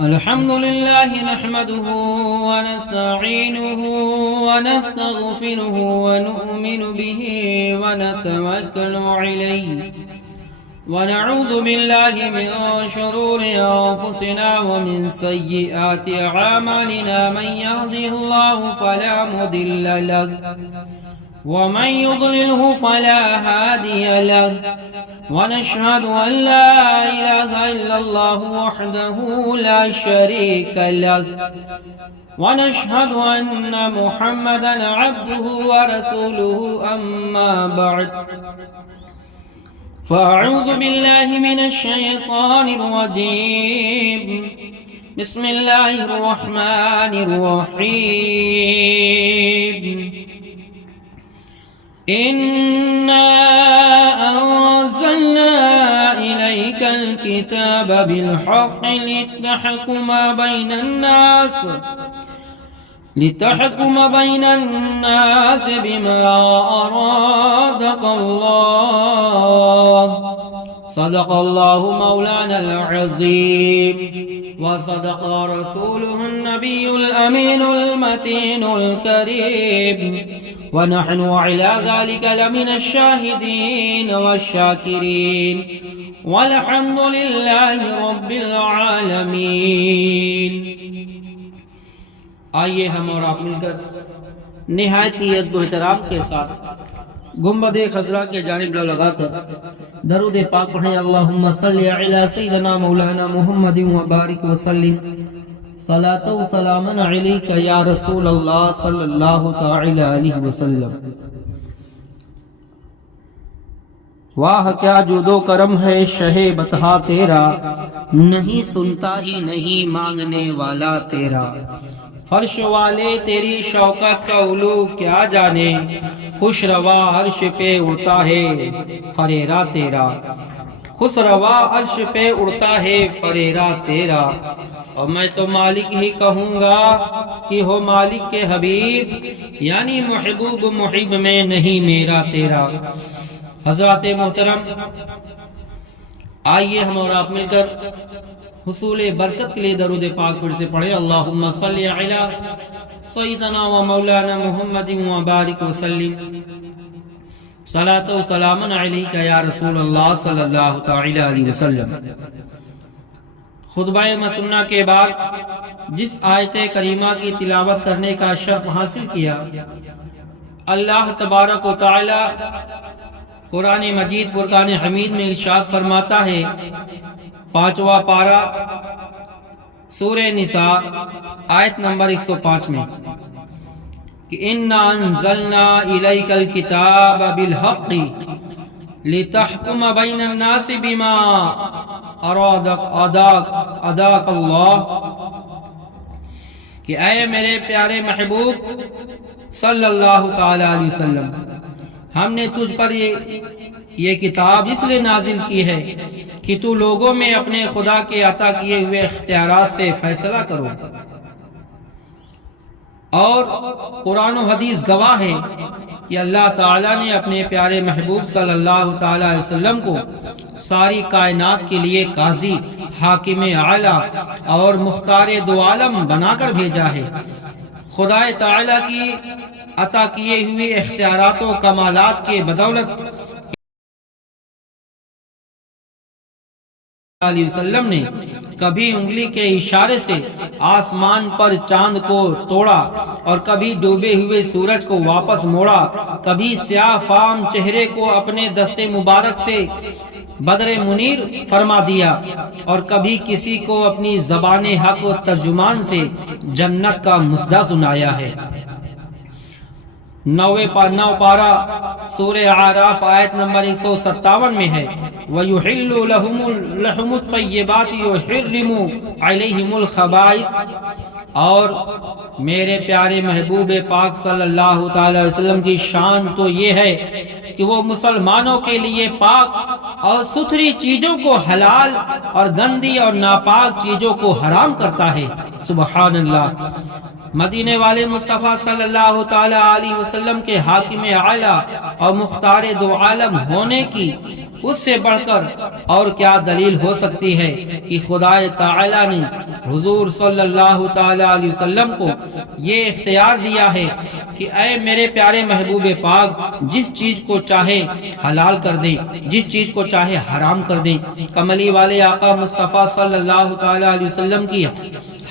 الحمد لله نحمده ونستعينه ونستغفره ونؤمن به ونتوكل عليه ونعوذ بالله من شرور أنفسنا ومن سيئات أعمالنا من يهده الله فلا مضل له ومن يضلله فلا هادي له ونشهد أن لا إله إلا الله وحده لا شريك له ونشهد أن محمدا عبده ورسوله أما بعد فأعوذ بالله من الشيطان الرجيم بسم الله الرحمن الرحيم إنا أنزلنا إليك الكتاب بالحق لتحكم بين الناس بما أرادك الله صدق الله مولانا العظيم وصدق رسوله النبي الأمين المتين الكريم ونحن على ذلك لمن الشاهدين والشاكرين والحمد لله رب العالمين. آئیے ہم اور آپ مل کر نہایت ہی ادب و احترام کے ساتھ گنبد خضرا کے جانب لگا کر درود پاک پڑھیں. اللہم صلی علی سیدنا مولانا محمد وبارک وسلم صلاۃ و سلاما علیک یا رسول اللہ صلی اللہ تعالی علیہ وسلم. واہ کیا جود و کرم ہے شہ بطحا تیرا، نہیں سنتا ہی نہیں مانگنے والا تیرا. فرش والے تیری شوکت کا علو کیا جانے، خوش روا عرش پہ اڑتا ہے فریرا تیرا. خوش روا عرش پہ اڑتا ہے فریرا تیرا. اور میں تو مالک ہی کہوں گا کہ ہو مالک کے حبیب، یعنی محبوب محب میں نہیں میرا تیرا. حضرات محترم، آئیے ہم اور آپ مل کر حصول برکت کے لیے درود پاک پھر سے پڑھیں. اللہم صلی علی سیدنا و مولانا محمد وبارک وسلم صلاۃ و سلاما علیک یا رسول اللہ صلی اللہ تعالی علیہ وسلم. خطبہ مسنہ کے بعد جس آیت کریمہ کی تلاوت کرنے کا شرف حاصل کیا، اللہ تبارک و تعالی قرآن مجید فرقان حمید میں ارشاد فرماتا ہے، 5واں پارہ سورہ نساء آیت نمبر 105 میں کہ اِنَّا أَنزَلْنَا إِلَيْكَ الْكِتَابَ بِالْحَقِّ لِتَحْكُمَ بَيْنَ النَّاسِ بِمَا أَرَاكَ اللَّهُ، کہ اے میرے پیارے محبوب صلی اللہ تعالی علیہ وسلم، ہم نے تجھ پر یہ کتاب اس لیے نازل کی ہے کہ تو لوگوں میں اپنے خدا کے عطا کیے ہوئے اختیارات سے فیصلہ کرو. اور قرآن و حدیث گواہ ہے کہ اللہ تعالیٰ نے اپنے پیارے محبوب صلی اللہ تعالی علیہ وسلم کو ساری کائنات کے لیے قاضی، حاکم اعلیٰ اور مختار دو عالم بنا کر بھیجا ہے. خدا تعالیٰ کی عطا کیے ہوئے اختیارات و کمالات کے بدولت علیہ وسلم نے کبھی انگلی کے اشارے سے آسمان پر چاند کو توڑا اور کبھی ڈوبے ہوئے سورج کو واپس موڑا، کبھی سیاہ فام چہرے کو اپنے دست مبارک سے بدر منیر فرما دیا، اور کبھی کسی کو اپنی زبان حق و ترجمان سے جنت کا مژدہ سنایا ہے. 9 پارہ سورہ اعراف آیت نمبر 157 میں ہے، وَيُحِلُّ لَهُمُ الطَّيِّبَاتِ وَيُحَرِّمُ عَلَيْهِمُ الْخَبَائِثَ. اور میرے پیارے محبوب پاک صلی اللہ تعالی علیہ وسلم کی شان تو یہ ہے کہ وہ مسلمانوں کے لیے پاک اور ستھری چیزوں کو حلال اور گندی اور ناپاک چیزوں کو حرام کرتا ہے. سبحان اللہ. مدینے والے مصطفیٰ صلی اللہ تعالی علیہ وسلم کے حاکم اعلیٰ اور مختار دو عالم ہونے کی اس سے بڑھ کر اور کیا دلیل ہو سکتی ہے کہ خدا تعالی نے حضور صلی اللہ تعالی علیہ وسلم کو یہ اختیار دیا ہے کہ اے میرے پیارے محبوب پاک، جس چیز کو چاہے حلال کر دیں، جس چیز کو چاہے حرام کر دیں۔ کملی والے آقا مصطفیٰ صلی اللہ تعالی علیہ وسلم کی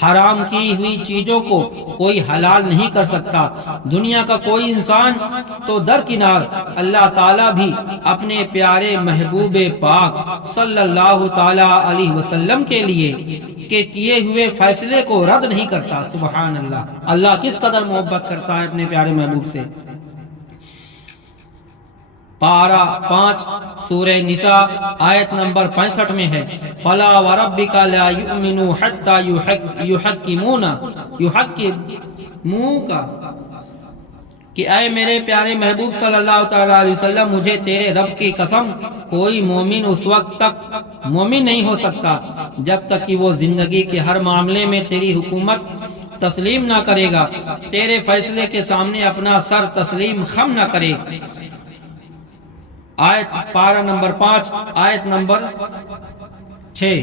حرام کی ہوئی چیزوں کو کوئی حلال نہیں کر سکتا۔ دنیا کا کوئی انسان تو درکنار، اللہ تعالیٰ بھی اپنے پیارے محبوب پاک صلی اللہ تعالی علیہ وسلم کے لیے کہ کیے ہوئے فیصلے کو رد نہیں کرتا۔ سبحان اللہ، اللہ کس قدر محبت کرتا ہے اپنے پیارے محبوب سے۔ پارہ 5 سورہ نساء آیت نمبر 65 میں ہے، فَلَا وَرَبِّكَ لَا يُؤْمِنُوا حَتَّى يُحَكِّمُوكَ، کہ اے میرے پیارے محبوب صلی اللہ تعالی علیہ وسلم، مجھے تیرے رب کی قسم، کوئی مومن اس وقت تک مومن نہیں ہو سکتا جب تک کہ وہ زندگی کے ہر معاملے میں تیری حکومت تسلیم نہ کرے گا، تیرے فیصلے کے سامنے اپنا سر تسلیم خم نہ کرے۔ آیت پارہ نمبر 5 آیت نمبر 6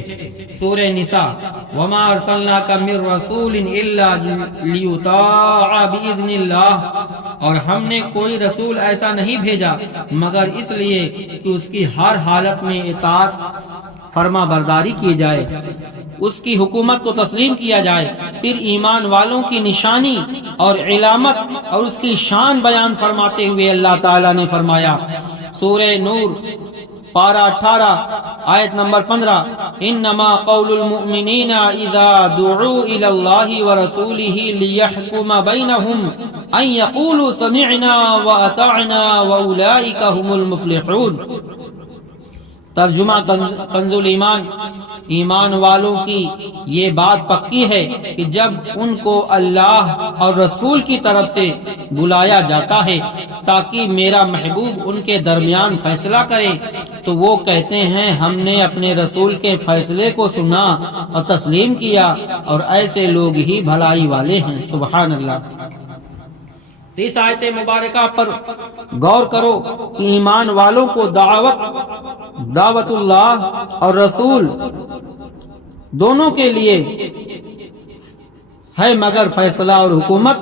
سورہ نساء، وَمَا أَرْسَلْنَاكَ مِن رَّسُولٍ إِلَّا لِيُطَاعَ بِإِذْنِ اللَّهِ، اور ہم نے کوئی رسول ایسا نہیں بھیجا مگر اس لیے کہ اس کی ہر حالت میں اطاعت فرما برداری کی جائے، اس کی حکومت کو تسلیم کیا جائے۔ پھر ایمان والوں کی نشانی اور علامت اور اس کی شان بیان فرماتے ہوئے اللہ تعالیٰ نے فرمایا، سورہ نور پارہ 18 آیت نمبر 15، انما قول المؤمنین اذا دعوا الى اللہ ورسولہ لیحکم بینہم ان یقولوا سمعنا واطعنا واولئک هم المفلحون۔ ترجمہ کنز الایمان، ایمان والوں کی یہ بات پکی ہے کہ جب ان کو اللہ اور رسول کی طرف سے بلایا جاتا ہے تاکہ میرا محبوب ان کے درمیان فیصلہ کرے تو وہ کہتے ہیں ہم نے اپنے رسول کے فیصلے کو سنا اور تسلیم کیا، اور ایسے لوگ ہی بھلائی والے ہیں۔ سبحان اللہ۔ اس آیت مبارکہ پر غور کرو کہ ایمان والوں کو دعوت اللہ اور رسول دونوں کے لیے ہے، مگر فیصلہ اور حکومت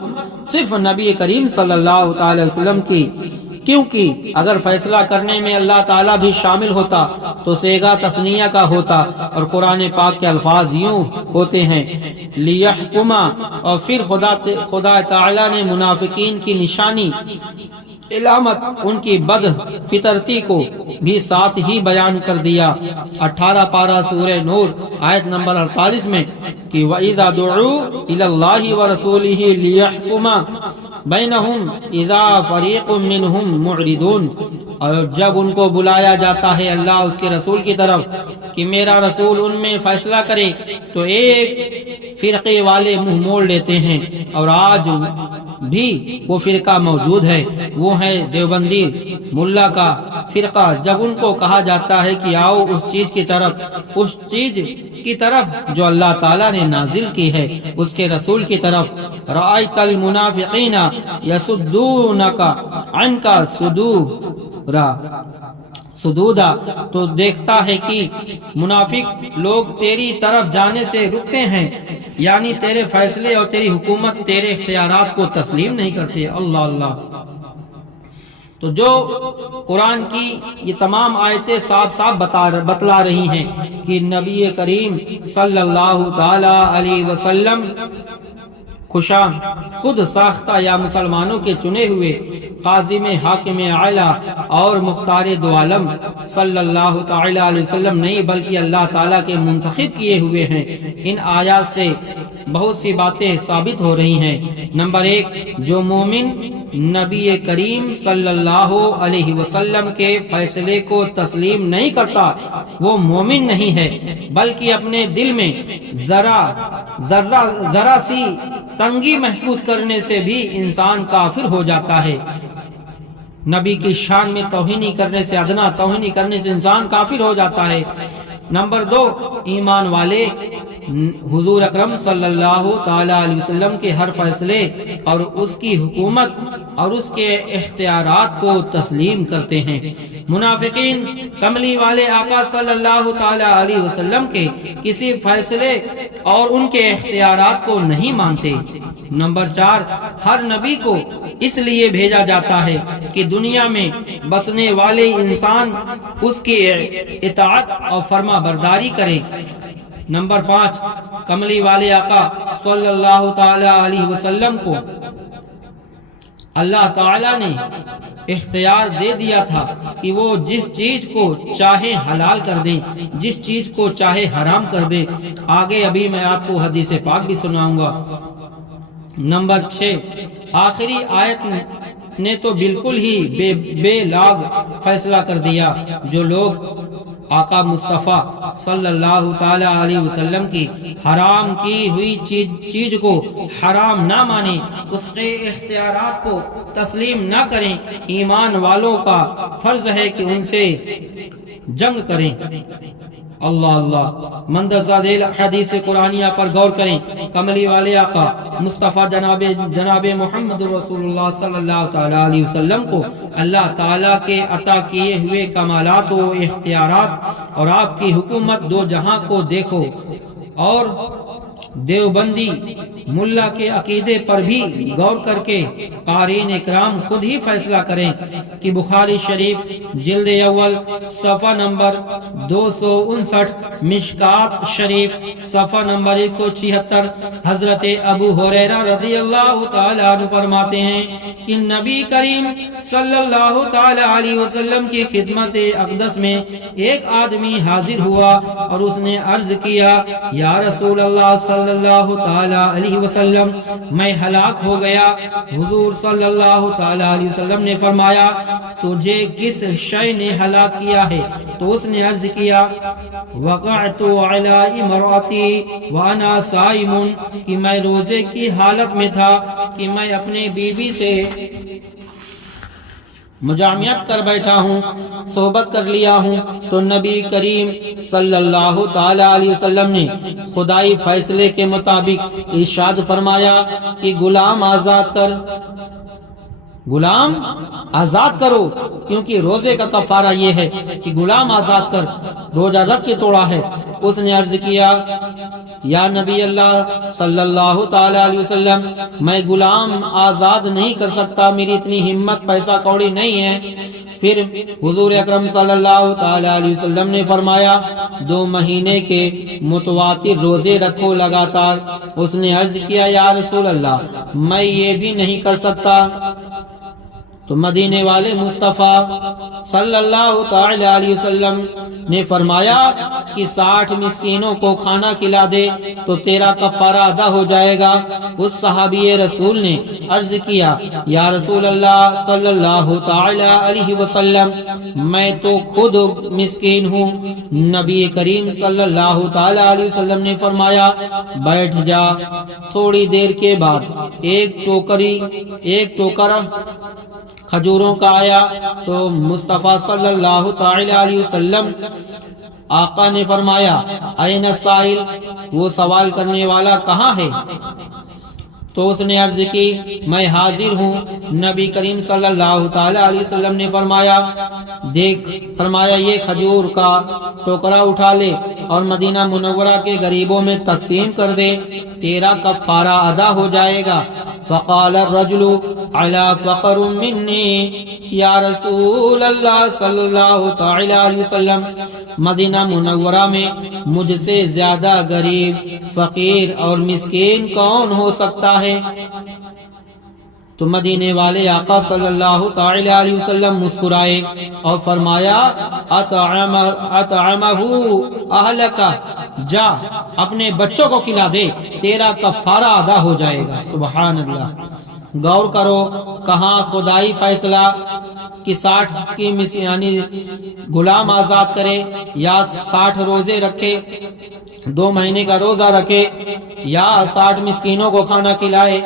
صرف نبی کریم صلی اللہ تعالی وسلم کی، کیونکہ اگر فیصلہ کرنے میں اللہ تعالیٰ بھی شامل ہوتا تو صیغہ تثنیہ کا ہوتا، اور قرآن پاک کے الفاظ یوں ہوتے ہیں لیحکما، اور پھر خدا تعالیٰ نے منافقین کی نشانی، علامت، ان کی بد فطرتی کو بھی ساتھ ہی بیان کر دیا۔ 18 پارہ سورہ نور آیت نمبر 48 میں کہ وَإِذَا دُعُوا إِلَى اللَّهِ وَرَسُولِهِ لِيَحْكُمَ بَيْنَهُمْ إِذَا فَرِيقٌ مِّنْهُمْ مُعْرِضُونَ، اور جب ان کو بلایا جاتا ہے اللہ اس کے رسول کی طرف کہ میرا رسول ان میں فیصلہ کرے تو ایک فرقے والے منہ موڑ لیتے ہیں، اور آج بھی وہ فرقہ موجود ہے، وہ ہے دیوبندی ملا کا فرقہ۔ جب ان کو کہا جاتا ہے کہ آؤ اس چیز کی طرف جو اللہ تعالیٰ نے نازل کی ہے، اس کے رسول کی طرف، رأیت المنافقین یصدونک عنک صدودا، تو دیکھتا ہے کہ منافق لوگ تیری طرف جانے سے رکتے ہیں، یعنی تیرے فیصلے اور تیری حکومت، تیرے اختیارات کو تسلیم نہیں کرتے۔ اللہ اللہ۔ تو جو قرآن کی یہ تمام آیتیں صاف صاف بتلا رہی ہیں کہ نبی کریم صلی اللہ تعالی علیہ وسلم خشاں خود ساختہ یا مسلمانوں کے چنے ہوئے قاضم حاکم اعلیٰ اور مختار دو عالم صلی اللہ تعالی علیہ وسلم نہیں بلکہ اللہ تعالیٰ کے منتخب کیے ہوئے ہیں۔ ان آیات سے بہت سی باتیں ثابت ہو رہی ہیں۔ نمبر 1، جو مومن نبی کریم صلی اللہ علیہ وسلم کے فیصلے کو تسلیم نہیں کرتا وہ مومن نہیں ہے، بلکہ اپنے دل میں ذرا سی تنگی محسوس کرنے سے بھی انسان کافر ہو جاتا ہے۔ نبی کی شان میں توہینی کرنے سے، ادنا توہینی کرنے سے انسان کافر ہو جاتا ہے۔ نمبر 2، ایمان والے حضور اکرم صلی اللہ تعالی علیہ وسلم کے ہر فیصلے اور اس کی حکومت اور اس کے اختیارات کو تسلیم کرتے ہیں۔ منافقین کملی والے آقا صلی اللہ تعالی علیہ وسلم کے کسی فیصلے اور ان کے اختیارات کو نہیں مانتے۔ نمبر 4، ہر نبی کو اس لیے بھیجا جاتا ہے کہ دنیا میں بسنے والے انسان اس کی اطاعت اور فرما برداری کریں۔ نمبر 5، کملی والے آقا صلی اللہ تعالی علیہ وسلم کو اللہ تعالی نے اختیار دے دیا تھا کہ وہ جس چیز کو چاہے حلال کر دیں، جس چیز کو چاہے حرام کر دیں۔ آگے ابھی میں آپ کو حدیث پاک بھی سناؤں گا۔ نمبر 6، آخری آیت نے تو بالکل ہی بے لاگ فیصلہ کر دیا۔ جو لوگ آقا مصطفیٰ صلی اللہ تعالی علیہ وسلم کی حرام کی ہوئی چیز کو حرام نہ مانیں، اس کے اختیارات کو تسلیم نہ کریں، ایمان والوں کا فرض ہے کہ ان سے جنگ کریں۔ اللہ اللہ، مندرجہ ذیل حدیث قرآنیہ پر غور کریں۔ کملی والے آقا مصطفیٰ جناب محمد رسول اللہ صلی اللہ تعالی علیہ وسلم کو اللہ تعالیٰ کے عطا کیے ہوئے کمالات و اختیارات اور آپ کی حکومت دو جہاں کو دیکھو، اور دیوبندی ملا کے عقیدے پر بھی غور کر کے قارئین اکرام خود ہی فیصلہ کریں کہ بخاری شریف جلد اول صفحہ نمبر 259، مشکات شریف صفحہ نمبر 176، حضرت ابو ہریرہ رضی اللہ تعالیٰ عنہ فرماتے ہیں کہ نبی کریم صلی اللہ تعالیٰ علیہ وسلم کی خدمت اقدس میں ایک آدمی حاضر ہوا اور اس نے عرض کیا، یا رسول اللہ صلی اللہ تعالی علیہ وسلم، میں ہلاک ہو گیا۔ حضور صلی اللہ تعالی علیہ وسلم نے فرمایا، تجھے کس شے نے ہلاک کیا ہے؟ تو اس نے عرض کیا، وقعت علی امراتی وانا صائم، کہ میں روزے کی حالت میں تھا، کہ میں اپنے بیوی سے مجامعت کر بیٹھا ہوں، صحبت کر لیا ہوں۔ تو نبی کریم صلی اللہ تعالی علیہ وسلم نے خدائی فیصلے کے مطابق ارشاد فرمایا کہ غلام آزاد کر، غلام آزاد کرو، کیونکہ روزے کا کفارہ یہ ہے کہ غلام آزاد کر، روزہ رکھ کے توڑا ہے۔ اس نے عرض کیا، یا نبی اللہ صلی اللہ تعالی علیہ وسلم، میں غلام آزاد نہیں کر سکتا، میری اتنی ہمت پیسہ کوڑی نہیں ہے۔ پھر حضور اکرم صلی اللہ تعالی علیہ وسلم نے فرمایا، 2 مہینے کے متواتر روزے رکھو لگاتار۔ اس نے عرض کیا، یا رسول اللہ، میں یہ بھی نہیں کر سکتا۔ تو مدینے والے مصطفیٰ صلی اللہ تعالی علیہ وسلم نے فرمایا کہ 60 مسکینوں کو کھانا کھلا دے تو تیرا کفارہ ادا ہو جائے گا۔ اس صحابی رسول نے عرض کیا، یا رسول اللہ صلی اللہ تعالی علیہ وسلم، میں تو خود مسکین ہوں۔ نبی کریم صلی اللہ تعالی علیہ وسلم نے فرمایا، بیٹھ جا۔ تھوڑی دیر کے بعد ایک ٹوکرا کھجوروں کا آیا، تو مصطفیٰ صلی اللہ تعالی علیہ وسلم آقا نے فرمایا، این السائل، وہ سوال کرنے والا کہاں ہے؟ تو اس نے عرض کی، میں حاضر ہوں۔ نبی کریم صلی اللہ تعالی علیہ وسلم نے فرمایا، دیکھ، فرمایا یہ کھجور کا ٹوکرا اٹھا لے اور مدینہ منورہ کے غریبوں میں تقسیم کر دے، تیرا کفارہ ادا ہو جائے گا۔ فقال الرجل علی فقر منی، یا رسول اللہ صلی اللہ تعالی علیہ وسلم، مدینہ منورہ میں مجھ سے زیادہ غریب، فقیر اور مسکین کون ہو سکتا ہے؟ تو مدینے والے آقا صلی اللہ تعالی علیہ وسلم مسکرائے اور فرمایا، اطعمہ اہلک، جا اپنے بچوں کو کھلا دے، تیرا کفارہ ادا ہو جائے گا۔ سبحان اللہ، غور کرو، کہاں خدائی فیصلہ کہ 60 کی یعنی غلام آزاد کرے، یا 60 روزے رکھے، 2 مہینے کا روزہ رکھے، یا 60 مسکینوں کو کھانا کھلائے،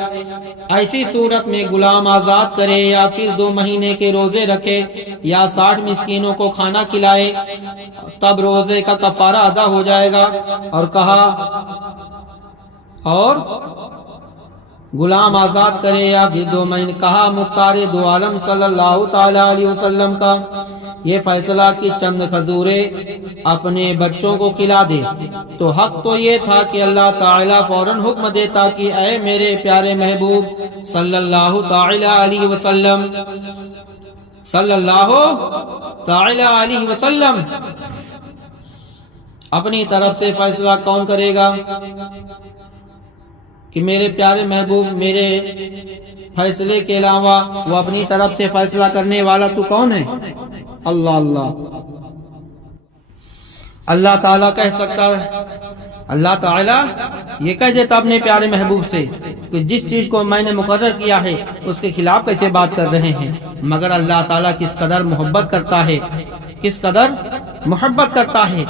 ایسی صورت میں غلام آزاد کرے یا پھر 2 مہینے کے روزے رکھے یا 60 مسکینوں کو کھانا کھلائے، تب روزے کا کفارہ ادا ہو جائے گا۔ اور کہا اور غلام آزاد کرے یا پھر 2 مہینے، کہا مختار دو عالم صلی اللہ تعالی علیہ وسلم کا یہ فیصلہ کہ چند کھجوریں اپنے بچوں کو کھلا دے، تو حق تو یہ تھا کہ اللہ تعالیٰ فوراً حکم دیتا کہ اے میرے پیارے محبوب صلی اللہ تعالی علیہ وسلم، صلی اللہ تعالی علیہ وسلم، اپنی طرف سے فیصلہ کون کرے گا کہ میرے پیارے محبوب میرے فیصلے کے علاوہ وہ اپنی طرف سے فیصلہ کرنے والا تو کون ہے؟ اللہ اللہ اللہ تعالیٰ کہہ سکتا ہے، اللہ تعالیٰ یہ کہہ دیتا اپنے پیارے محبوب سے کہ جس چیز کو میں نے مقرر کیا ہے اس کے خلاف کیسے بات کر رہے ہیں؟ مگر اللہ تعالیٰ کس قدر محبت کرتا ہے، کس قدر محبت کرتا ہے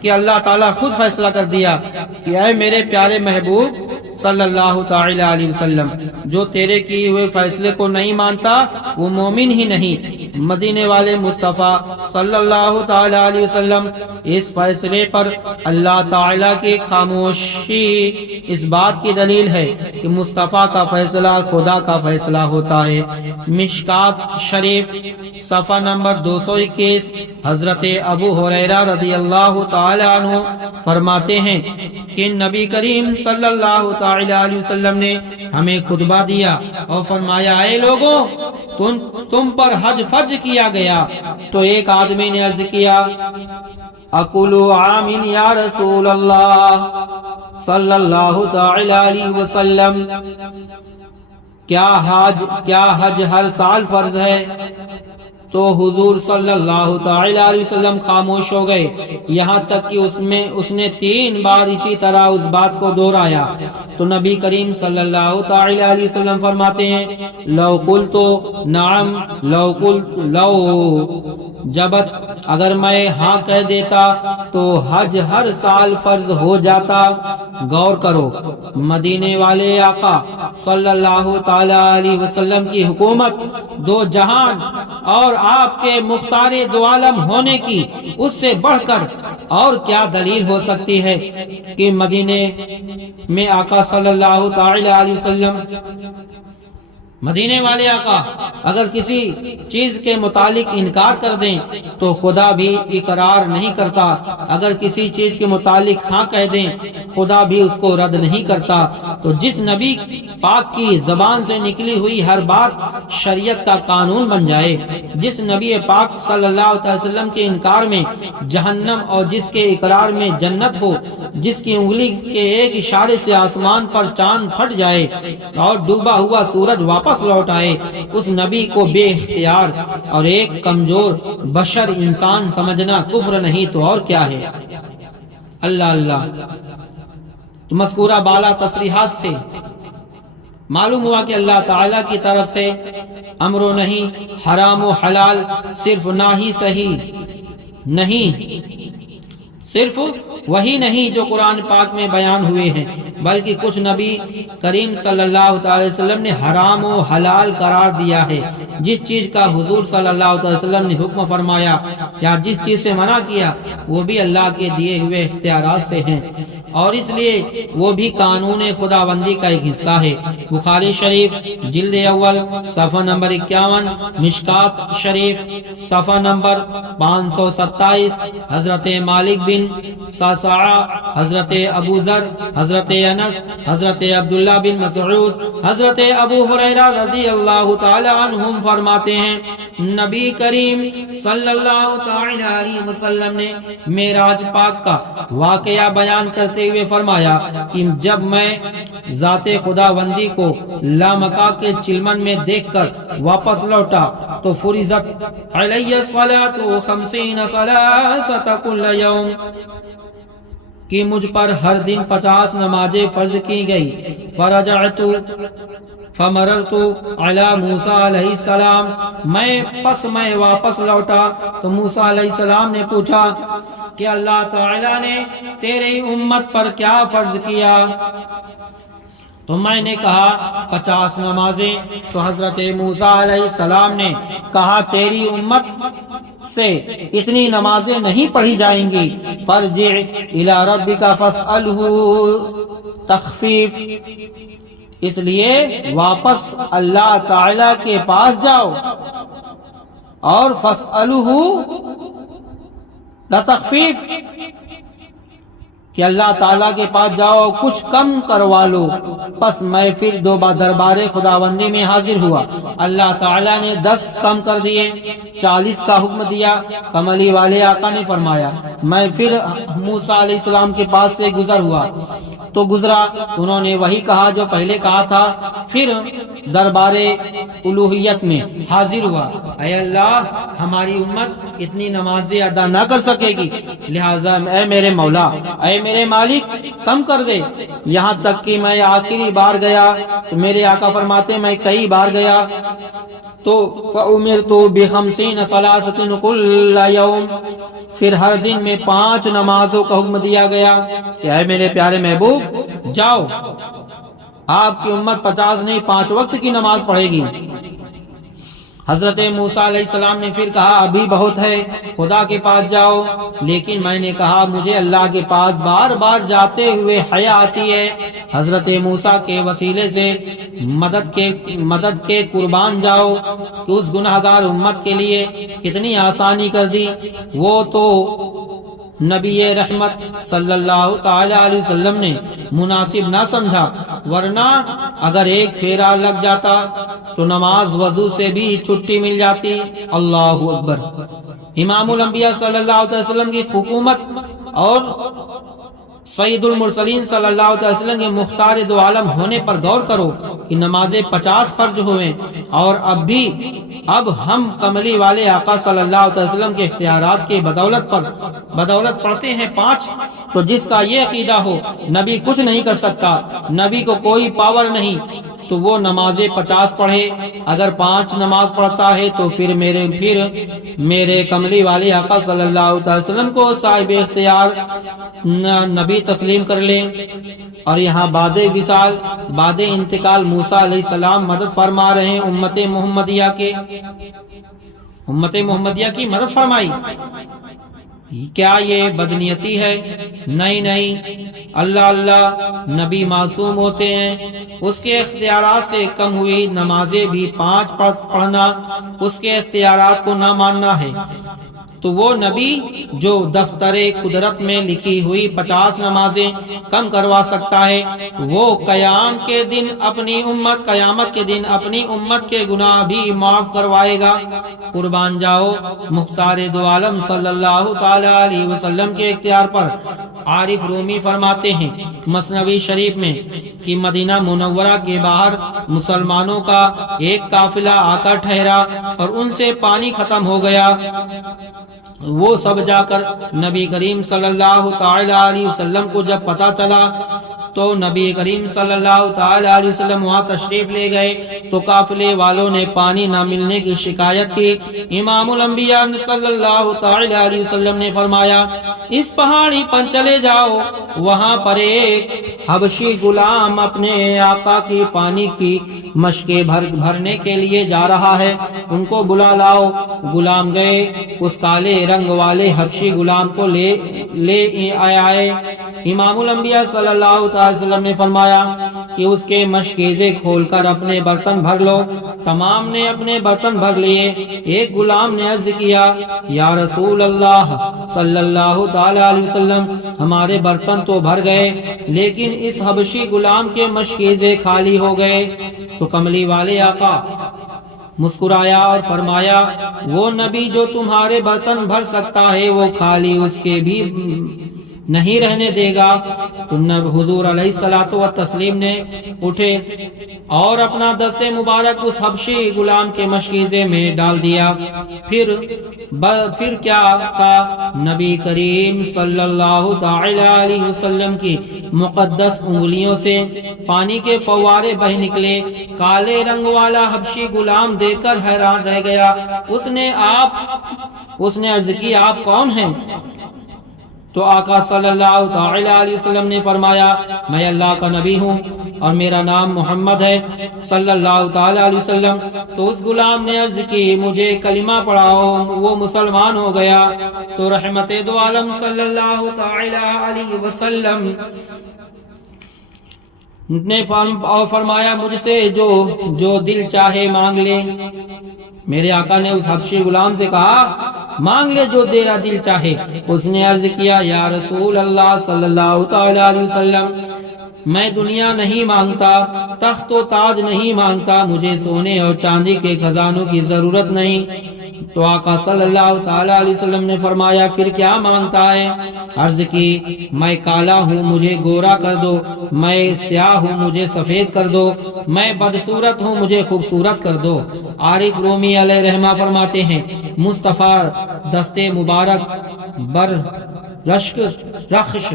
کہ اللہ تعالیٰ خود فیصلہ کر دیا کہ اے میرے پیارے محبوب صلی اللہ تعالی علیہ وسلم، جو تیرے کیے ہوئے فیصلے کو نہیں مانتا وہ مومن ہی نہیں۔ مدینے والے مصطفیٰ صلی اللہ تعالی علیہ وسلم اس فیصلے پر اللہ تعالیٰ کی خاموشی اس بات کی دلیل ہے کہ مصطفیٰ کا فیصلہ خدا کا فیصلہ ہوتا ہے۔ مشکات شریف صفحہ نمبر 221، حضرت ابو ہریرہ رضی اللہ تعالی عنہ فرماتے ہیں کہ نبی کریم صلی اللہ تعالی علیہ وسلم نے ہمیں خطبہ دیا اور فرمایا اے لوگوں تم پر حج فرض کیا گیا، تو ایک آدمی نے عرض کیا اکلو عامن یا رسول اللہ صلی اللہ تعالی علیہ وسلم، کیا حج ہر سال فرض ہے؟ تو حضور صلی اللہ تعالی علیہ وسلم خاموش ہو گئے، یہاں تک کہ اس نے 3 بار اسی طرح اس بات کو دہرایا۔ تو نبی کریم صلی اللہ تعالی علیہ وسلم فرماتے ہیں لو قلت نعم لو جبت، اگر میں ہاں کہہ دیتا تو حج ہر سال فرض ہو جاتا۔ غور کرو، مدینے والے آقا صلی اللہ تعالی علیہ وسلم کی حکومت 2 جہان اور آپ کے مختار دو عالم ہونے کی اس سے بڑھ کر اور کیا دلیل ہو سکتی ہے کہ مدینے میں آقا صلی اللہ تعالی علیہ وسلم، مدینے والے آقا اگر کسی چیز کے متعلق انکار کر دیں تو خدا بھی اقرار نہیں کرتا، اگر کسی چیز کے متعلق ہاں کہہ دیں خدا بھی اس کو رد نہیں کرتا۔ تو جس نبی پاک کی زبان سے نکلی ہوئی ہر بات شریعت کا قانون بن جائے، جس نبی پاک صلی اللہ علیہ وسلم کے انکار میں جہنم اور جس کے اقرار میں جنت ہو، جس کی انگلی کے ایک اشارے سے آسمان پر چاند پھٹ جائے اور ڈوبا ہوا سورج واپس لوٹ آئے، اس نبی کو بے اختیار اور ایک کمزور بشر انسان سمجھنا کفر نہیں تو اور کیا ہے؟ اللہ اللہ۔ تو مذکورہ بالا تصریحات سے معلوم ہوا کہ اللہ تعالیٰ کی طرف سے امر و نہیں، حرام و حلال صرف نہ ہی صحیح نہیں، صرف وہی نہیں جو قرآن پاک میں بیان ہوئے ہیں، بلکہ کچھ نبی کریم صلی اللہ علیہ وسلم نے حرام و حلال قرار دیا ہے۔ جس چیز کا حضور صلی اللہ علیہ وسلم نے حکم فرمایا یا جس چیز سے منع کیا وہ بھی اللہ کے دیے ہوئے اختیارات سے ہیں، اور اس لیے وہ بھی قانون خداوندی کا ایک حصہ ہے۔ بخاری شریف جلد اول صفحہ نمبر 51، مشکات شریف صفحہ نمبر 527، حضرت مالک بن صعصعہ، حضرت ابو ذر، حضرت انس، حضرت عبداللہ بن مسعود، حضرت ابو ہریرہ رضی اللہ تعالی عنہم فرماتے ہیں نبی کریم صلی اللہ تعالی علیہ وسلم نے معراج پاک کا واقعہ بیان کرتے ہوئے فرمایا کہ جب میں ذات خداوندی کو لامکا کے چلمن میں دیکھ کر واپس لوٹا تو فرضت علی الصلاۃ 50 صلاۃ کل یوم، کہ مجھ پر ہر دن 50 نمازیں فرض کی گئی۔ فرجعت فمررت علی موسیٰ علیہ السلام، میں واپس لوٹا تو موسیٰ علیہ السلام نے پوچھا کہ اللہ تعالیٰ نے تیری امت پر کیا فرض کیا؟ تو میں نے کہا 50 نمازیں۔ تو حضرت موسیٰ علیہ السلام نے کہا تیری امت سے اتنی نمازیں نہیں پڑھی جائیں گی، فرجع الی ربک فاسألہ تخفیف، اس لیے واپس اللہ تعالی کے پاس جاؤ اور فاسألہ لتخفیف، کہ اللہ تعالیٰ کے پاس جاؤ کچھ کم کروا لو۔ پس میں پھر دربار خداوندی میں حاضر ہوا، اللہ تعالیٰ نے 10 کم کر دیے، 40 کا حکم دیا۔ کملی والے آقا نے فرمایا میں پھر موسیٰ علیہ السلام کے پاس سے گزر ہوا تو گزرا، انہوں نے وہی کہا جو پہلے کہا تھا۔ پھر دربار الوہیت میں حاضر ہوا، اے اللہ ہماری امت اتنی نمازیں ادا نہ کر سکے گی، لہٰذا اے میرے مولا، اے میرے مالک کم کر دے۔ یہاں تک کہ میں آخری بار گیا تو میرے آقا فرماتے میں کئی بار گیا تو فَأُمِرْتُ بِخَمْسِينَ صَلَاةٍ كُلَّ يَوْمٍ، پھر ہر دن میں 5 نمازوں کا حکم دیا گیا کہ اے میرے پیارے محبوب جاؤ، آپ کی امت 50 نہیں 5 وقت کی نماز پڑھے گی۔ حضرت موسیٰ علیہ السلام نے پھر کہا ابھی بہت ہے، خدا کے پاس جاؤ، لیکن میں نے کہا مجھے اللہ کے پاس بار بار جاتے ہوئے حیا آتی ہے۔ حضرت موسیٰ کے وسیلے سے مدد کے قربان جاؤ کہ اس گناہگار امت کے لیے کتنی آسانی کر دی، وہ تو نبی رحمت صلی اللہ تعالی علیہ وسلم نے مناسب نہ سمجھا، ورنہ اگر ایک پھیرا لگ جاتا تو نماز وضو سے بھی چھٹی مل جاتی۔ اللہ اکبر۔ امام الانبیاء صلی اللہ علیہ وسلم کی حکومت اور سید المرسلین صلی اللہ علیہ وسلم کے مختار دو عالم ہونے پر غور کرو کہ نمازیں 50 فرض ہوئے، اور اب ہم کملی والے آقا صلی اللہ علیہ وسلم کے اختیارات کے بدولت پڑھتے ہیں 5۔ تو جس کا یہ عقیدہ ہو نبی کچھ نہیں کر سکتا، نبی کو کوئی پاور نہیں، تو وہ نمازیں 50 پڑھے۔ اگر 5 نماز پڑھتا ہے تو پھر میرے کملی والے آقا صلی اللہ علیہ وسلم کو صاحب اختیار نبی تسلیم کر لیں۔ اور یہاں بعد انتقال موسیٰ علیہ السلام مدد فرما رہے ہیں امت محمدیہ کی مدد فرمائی۔ کیا یہ بدنیتی ہے؟ نہیں، اللہ نبی معصوم ہوتے ہیں، اس کے اختیارات سے کم ہوئی نمازیں بھی 5 پڑھنا اس کے اختیارات کو نہ ماننا ہے۔ تو وہ نبی جو دفتر قدرت میں لکھی ہوئی 50 نمازیں کم کروا سکتا ہے، وہ قیامت کے دن اپنی امت کے گناہ بھی معاف کروائے گا۔ قربان جاؤ مختار دو عالم صلی اللہ تعالی علیہ وسلم کے اختیار پر۔ عارف رومی فرماتے ہیں مثنوی شریف میں کہ مدینہ منورہ کے باہر مسلمانوں کا ایک قافلہ آ کر ٹھہرا اور ان سے پانی ختم ہو گیا۔ وہ سب جا کر نبی کریم صلی اللہ تعالی علیہ وسلم کو جب پتا چلا تو نبی کریم صلی اللہ تعالی علیہ وسلم وہاں تشریف لے گئے تو قافلے والوں نے پانی نہ ملنے کی شکایت کی۔ امام الانبیاء صلی اللہ تعالی علیہ وسلم نے فرمایا اس پہاڑی پر چلے جاؤ، وہاں پر ایک حبشی غلام اپنے آقا کی پانی کی مشکیں بھرنے کے لیے جا رہا ہے، ان کو بلا لاؤ۔ غلام گئے، اس کالے رنگ والے حبشی غلام کو لے آئے۔ امام الانبیاء صلی اللہ علیہ وسلم نے فرمایا کہ اس کے مشکیزے کھول کر اپنے برتن بھر لو۔ تمام نے اپنے برتن بھر لیے۔ ایک غلام نے عرض کیا یا رسول اللہ صلی اللہ تعالی علیہ وسلم، ہمارے برتن تو بھر گئے لیکن اس حبشی غلام کے مشکیزے خالی ہو گئے۔ تو کملی والے آقا مسکرایا اور فرمایا وہ نبی جو تمہارے برتن بھر سکتا ہے وہ خالی اس کے بھی نہیں رہنے دے گا۔ تو حضور علیہ الصلوۃ والتسلیم نے اٹھے اور اپنا دست مبارک اس حبشی غلام کے مشکیزے میں ڈال دیا۔ پھر کیا کہا؟ نبی کریم صلی اللہ تعالی علیہ وسلم کی مقدس انگلیوں سے پانی کے فوارے بہ نکلے۔ کالے رنگ والا حبشی غلام دیکھ کر حیران رہ گیا۔ اس نے عرض کی آپ کون ہیں؟ تو آقا صلی اللہ تعالی علیہ وسلم نے فرمایا میں اللہ کا نبی ہوں اور میرا نام محمد ہے صلی اللہ تعالی علیہ وسلم۔ تو اس غلام نے عرض کی مجھے کلمہ پڑھاؤ، وہ مسلمان ہو گیا۔ تو رحمت دو عالم صلی اللہ تعالی علیہ وسلم نے فرمایا مجھ سے جو دل چاہے مانگ لے۔ میرے آقا نے اس حبشی غلام سے کہا مانگ لے جو تیرا دل چاہے۔ اس نے عرض کیا یا رسول اللہ صلی اللہ تعالی علیہ وسلم میں دنیا نہیں مانگتا، تخت و تاج نہیں مانگتا، مجھے سونے اور چاندی کے خزانوں کی ضرورت نہیں۔ تو آقا صلی اللہ تعالی علیہ وسلم نے فرمایا پھر کیا مانگتا ہے؟ عرض کی میں کالا ہوں مجھے گورا کر دو، میں سیاہ ہوں مجھے سفید کر دو، میں بدصورت ہوں مجھے خوبصورت کر دو۔ عارف رومی علیہ رحمہ فرماتے ہیں مصطفیٰ دستے مبارک بر رخش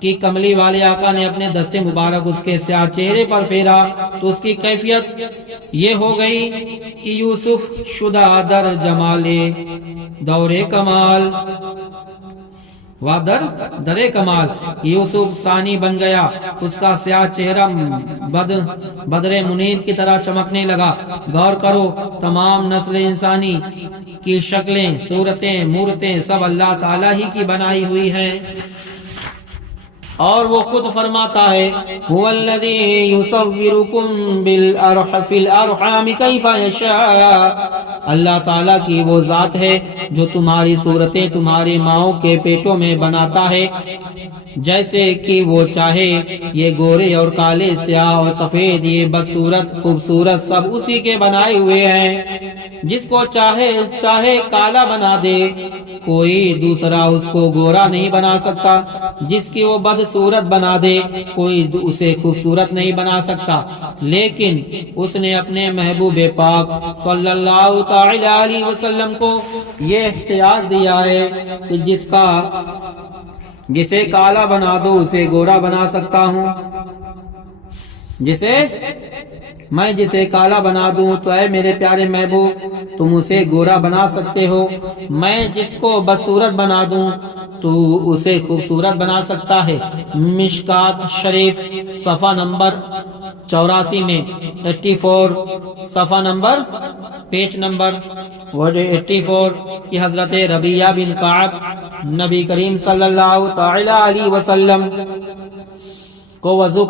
کی کملی والے آقا نے اپنے دستے مبارک اس کے سیاہ چہرے پر پھیرا تو اس کی کیفیت یہ ہو گئی کہ یوسف شدہ در جمال دور کمال و در کمال، یوسف ثانی بن گیا، اس کا سیاہ چہرہ بدر منیر کی طرح چمکنے لگا۔ غور کرو تمام نسل انسانی کی شکلیں، صورتیں، مورتیں سب اللہ تعالیٰ ہی کی بنائی ہوئی ہیں، اور وہ خود فرماتا ہے هو الذی یصورکم فی الارحام کیف یشاء، اللہ تعالیٰ کی وہ ذات ہے جو تمہاری صورتیں تمہاری ماؤں کے پیٹوں میں بناتا ہے جیسے کہ وہ چاہے۔ یہ گورے اور کالے، سیاہ اور سفید، یہ بدصورت خوبصورت سب اسی کے بنائے ہوئے ہیں۔ جس کو چاہے کالا بنا دے، کوئی دوسرا اس کو گورا نہیں بنا سکتا۔ جس کی وہ بدصورت بنا دے، کوئی اسے خوبصورت نہیں بنا سکتا۔ لیکن اس نے اپنے محبوب پاک صلی اللہ تعالی علیہ وسلم کو یہ اختیار دیا ہے کہ جسے کالا بنا دو اسے گورا بنا سکتا ہوں، جسے کالا بنا دوں تو اے میرے پیارے محبوب تم اسے گورا بنا سکتے ہو، میں جس کو بدصورت بنا دوں تو اسے خوبصورت بنا سکتا ہے۔ مشکات شریف صفحہ نمبر 84 میں 84 صفحہ نمبر پیج نمبر 84 کی حضرت ربیعہ بن کعب نبی کریم صلی اللہ تعالی علیہ وسلم کو وضو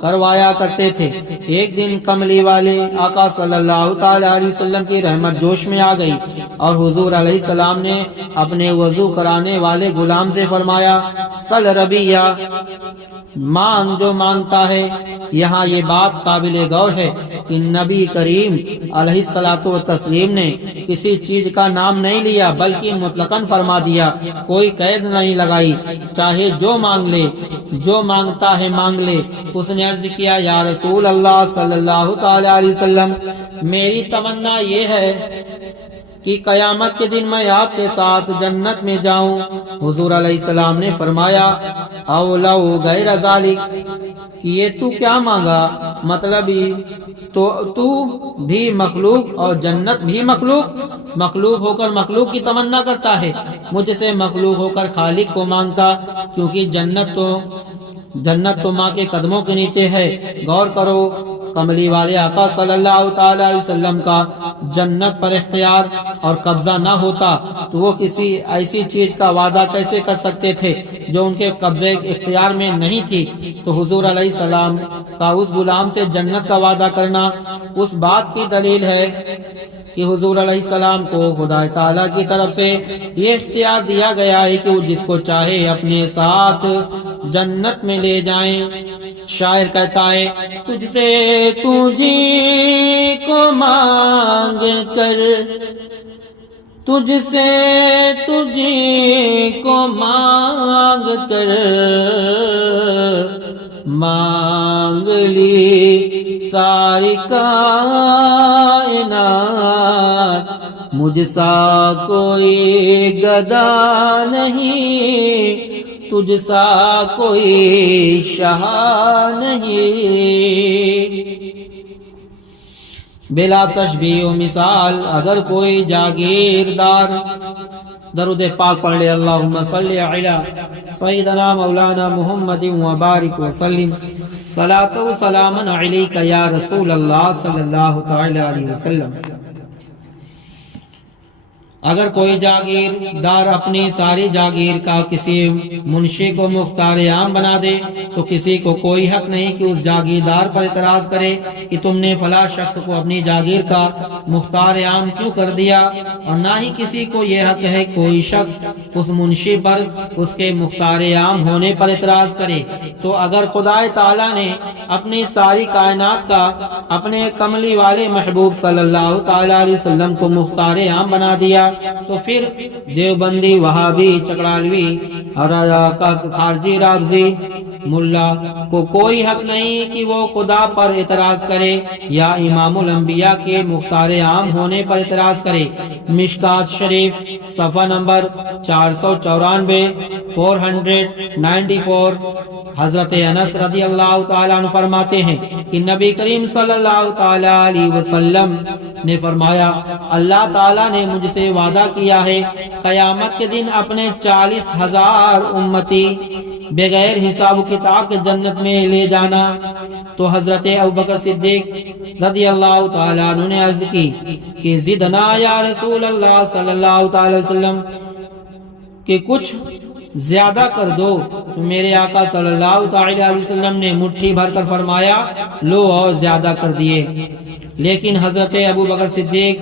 کروایا کرتے تھے۔ ایک دن کملی والے آقا صلی اللہ تعالی علیہ وسلم کی رحمت جوش میں آ گئی اور حضور علیہ السلام نے اپنے وضو کرانے والے غلام سے فرمایا سل ربیہ، مانگ جو مانگتا ہے۔ یہاں یہ بات قابل غور ہے کہ نبی کریم علیہ الصلوۃ والتسلیم نے کسی چیز کا نام نہیں لیا بلکہ مطلقاً فرما دیا، کوئی قید نہیں لگائی، چاہے جو مانگ لے، جو مانگتا ہے مانگ لے۔ اس نے عرض کیا یا رسول اللہ صلی اللہ تعالی علیہ وسلم میری تمنا یہ ہے کہ قیامت کے دن میں آپ کے ساتھ جنت میں جاؤں۔ حضور علیہ السلام نے فرمایا او لو غیر ذالک، کہ یہ تو کیا مانگا، مطلب تو بھی مخلوق اور جنت بھی مخلوق ہو کر مخلوق کی تمنا کرتا ہے، مجھ سے مخلوق ہو کر خالق کو مانگتا، کیونکہ جنت تو ماں کے قدموں کے نیچے ہے۔ غور کرو کملی والے آقا صلی اللہ تعالی علیہ وسلم کا جنت پر اختیار اور قبضہ نہ ہوتا تو وہ کسی ایسی چیز کا وعدہ کیسے کر سکتے تھے جو ان کے قبضے اختیار میں نہیں تھی۔ تو حضور علیہ السلام کا اس غلام سے جنت کا وعدہ کرنا اس بات کی دلیل ہے کہ حضور علیہ السلام کو خدا تعالیٰ کی طرف سے یہ اختیار دیا گیا ہے کہ وہ جس کو چاہے اپنے ساتھ جنت میں لے جائیں۔ شاعر کہتا ہے تجھ سے تجھی کو مانگ کر تجھ سے تجھے کو مانگ کر مانگ لی ساری کائنات، مجھ سا کوئی گدا نہیں، تجھ سا کوئی شاہ نہیں۔ بلا تشبیہ و مثال، اگر کوئی جاگیردار درود پاک پڑھ لے، اللہم صلی علی سیدنا مولانا محمد وبارک وسلم، صلاۃ و سلاما علیک یا رسول اللہ صلی اللہ تعالی علیہ وسلم۔ اگر کوئی جاگیردار اپنی ساری جاگیر کا کسی منشی کو مختار عام بنا دے تو کسی کو کوئی حق نہیں کہ اس جاگیردار پر اعتراض کرے کہ تم نے فلاں شخص کو اپنی جاگیر کا مختار عام کیوں کر دیا، اور نہ ہی کسی کو یہ حق ہے کوئی شخص اس منشی پر اس کے مختار عام ہونے پر اعتراض کرے۔ تو اگر خدا تعالی نے اپنی ساری کائنات کا اپنے کملی والے محبوب صلی اللہ تعالی علیہ وسلم کو مختار عام بنا دیا تو پھر دیوبندی، وہابی، چکڑالوی اور خارجی رافضی ملا کو کوئی حق نہیں کہ وہ خدا پر اعتراض کرے یا امام الانبیاء کے مختار عام ہونے پر اعتراض کرے۔ مشکات شریف صفحہ نمبر 494 494، حضرت انس رضی اللہ تعالیٰ عنہ فرماتے ہیں کہ نبی کریم صلی اللہ تعالیٰ علیہ وسلم نے فرمایا، اللہ تعالیٰ نے مجھ سے وعدہ کیا ہے قیامت کے دن اپنے 40,000 امتی بغیر حساب و کتاب کے جنت میں لے جانا۔ تو حضرت ابوبکر صدیق رضی اللہ تعالیٰ عنہ نے عرض کی کہ زدنا یا رسول اللہ صلی اللہ تعالی وسلم، کہ کچھ زیادہ کر دو۔ تو میرے آقا صلی اللہ تعالی علیہ وسلم نے مٹھی بھر کر فرمایا لو، اور زیادہ کر دیے۔ لیکن حضرت ابوبکر صدیق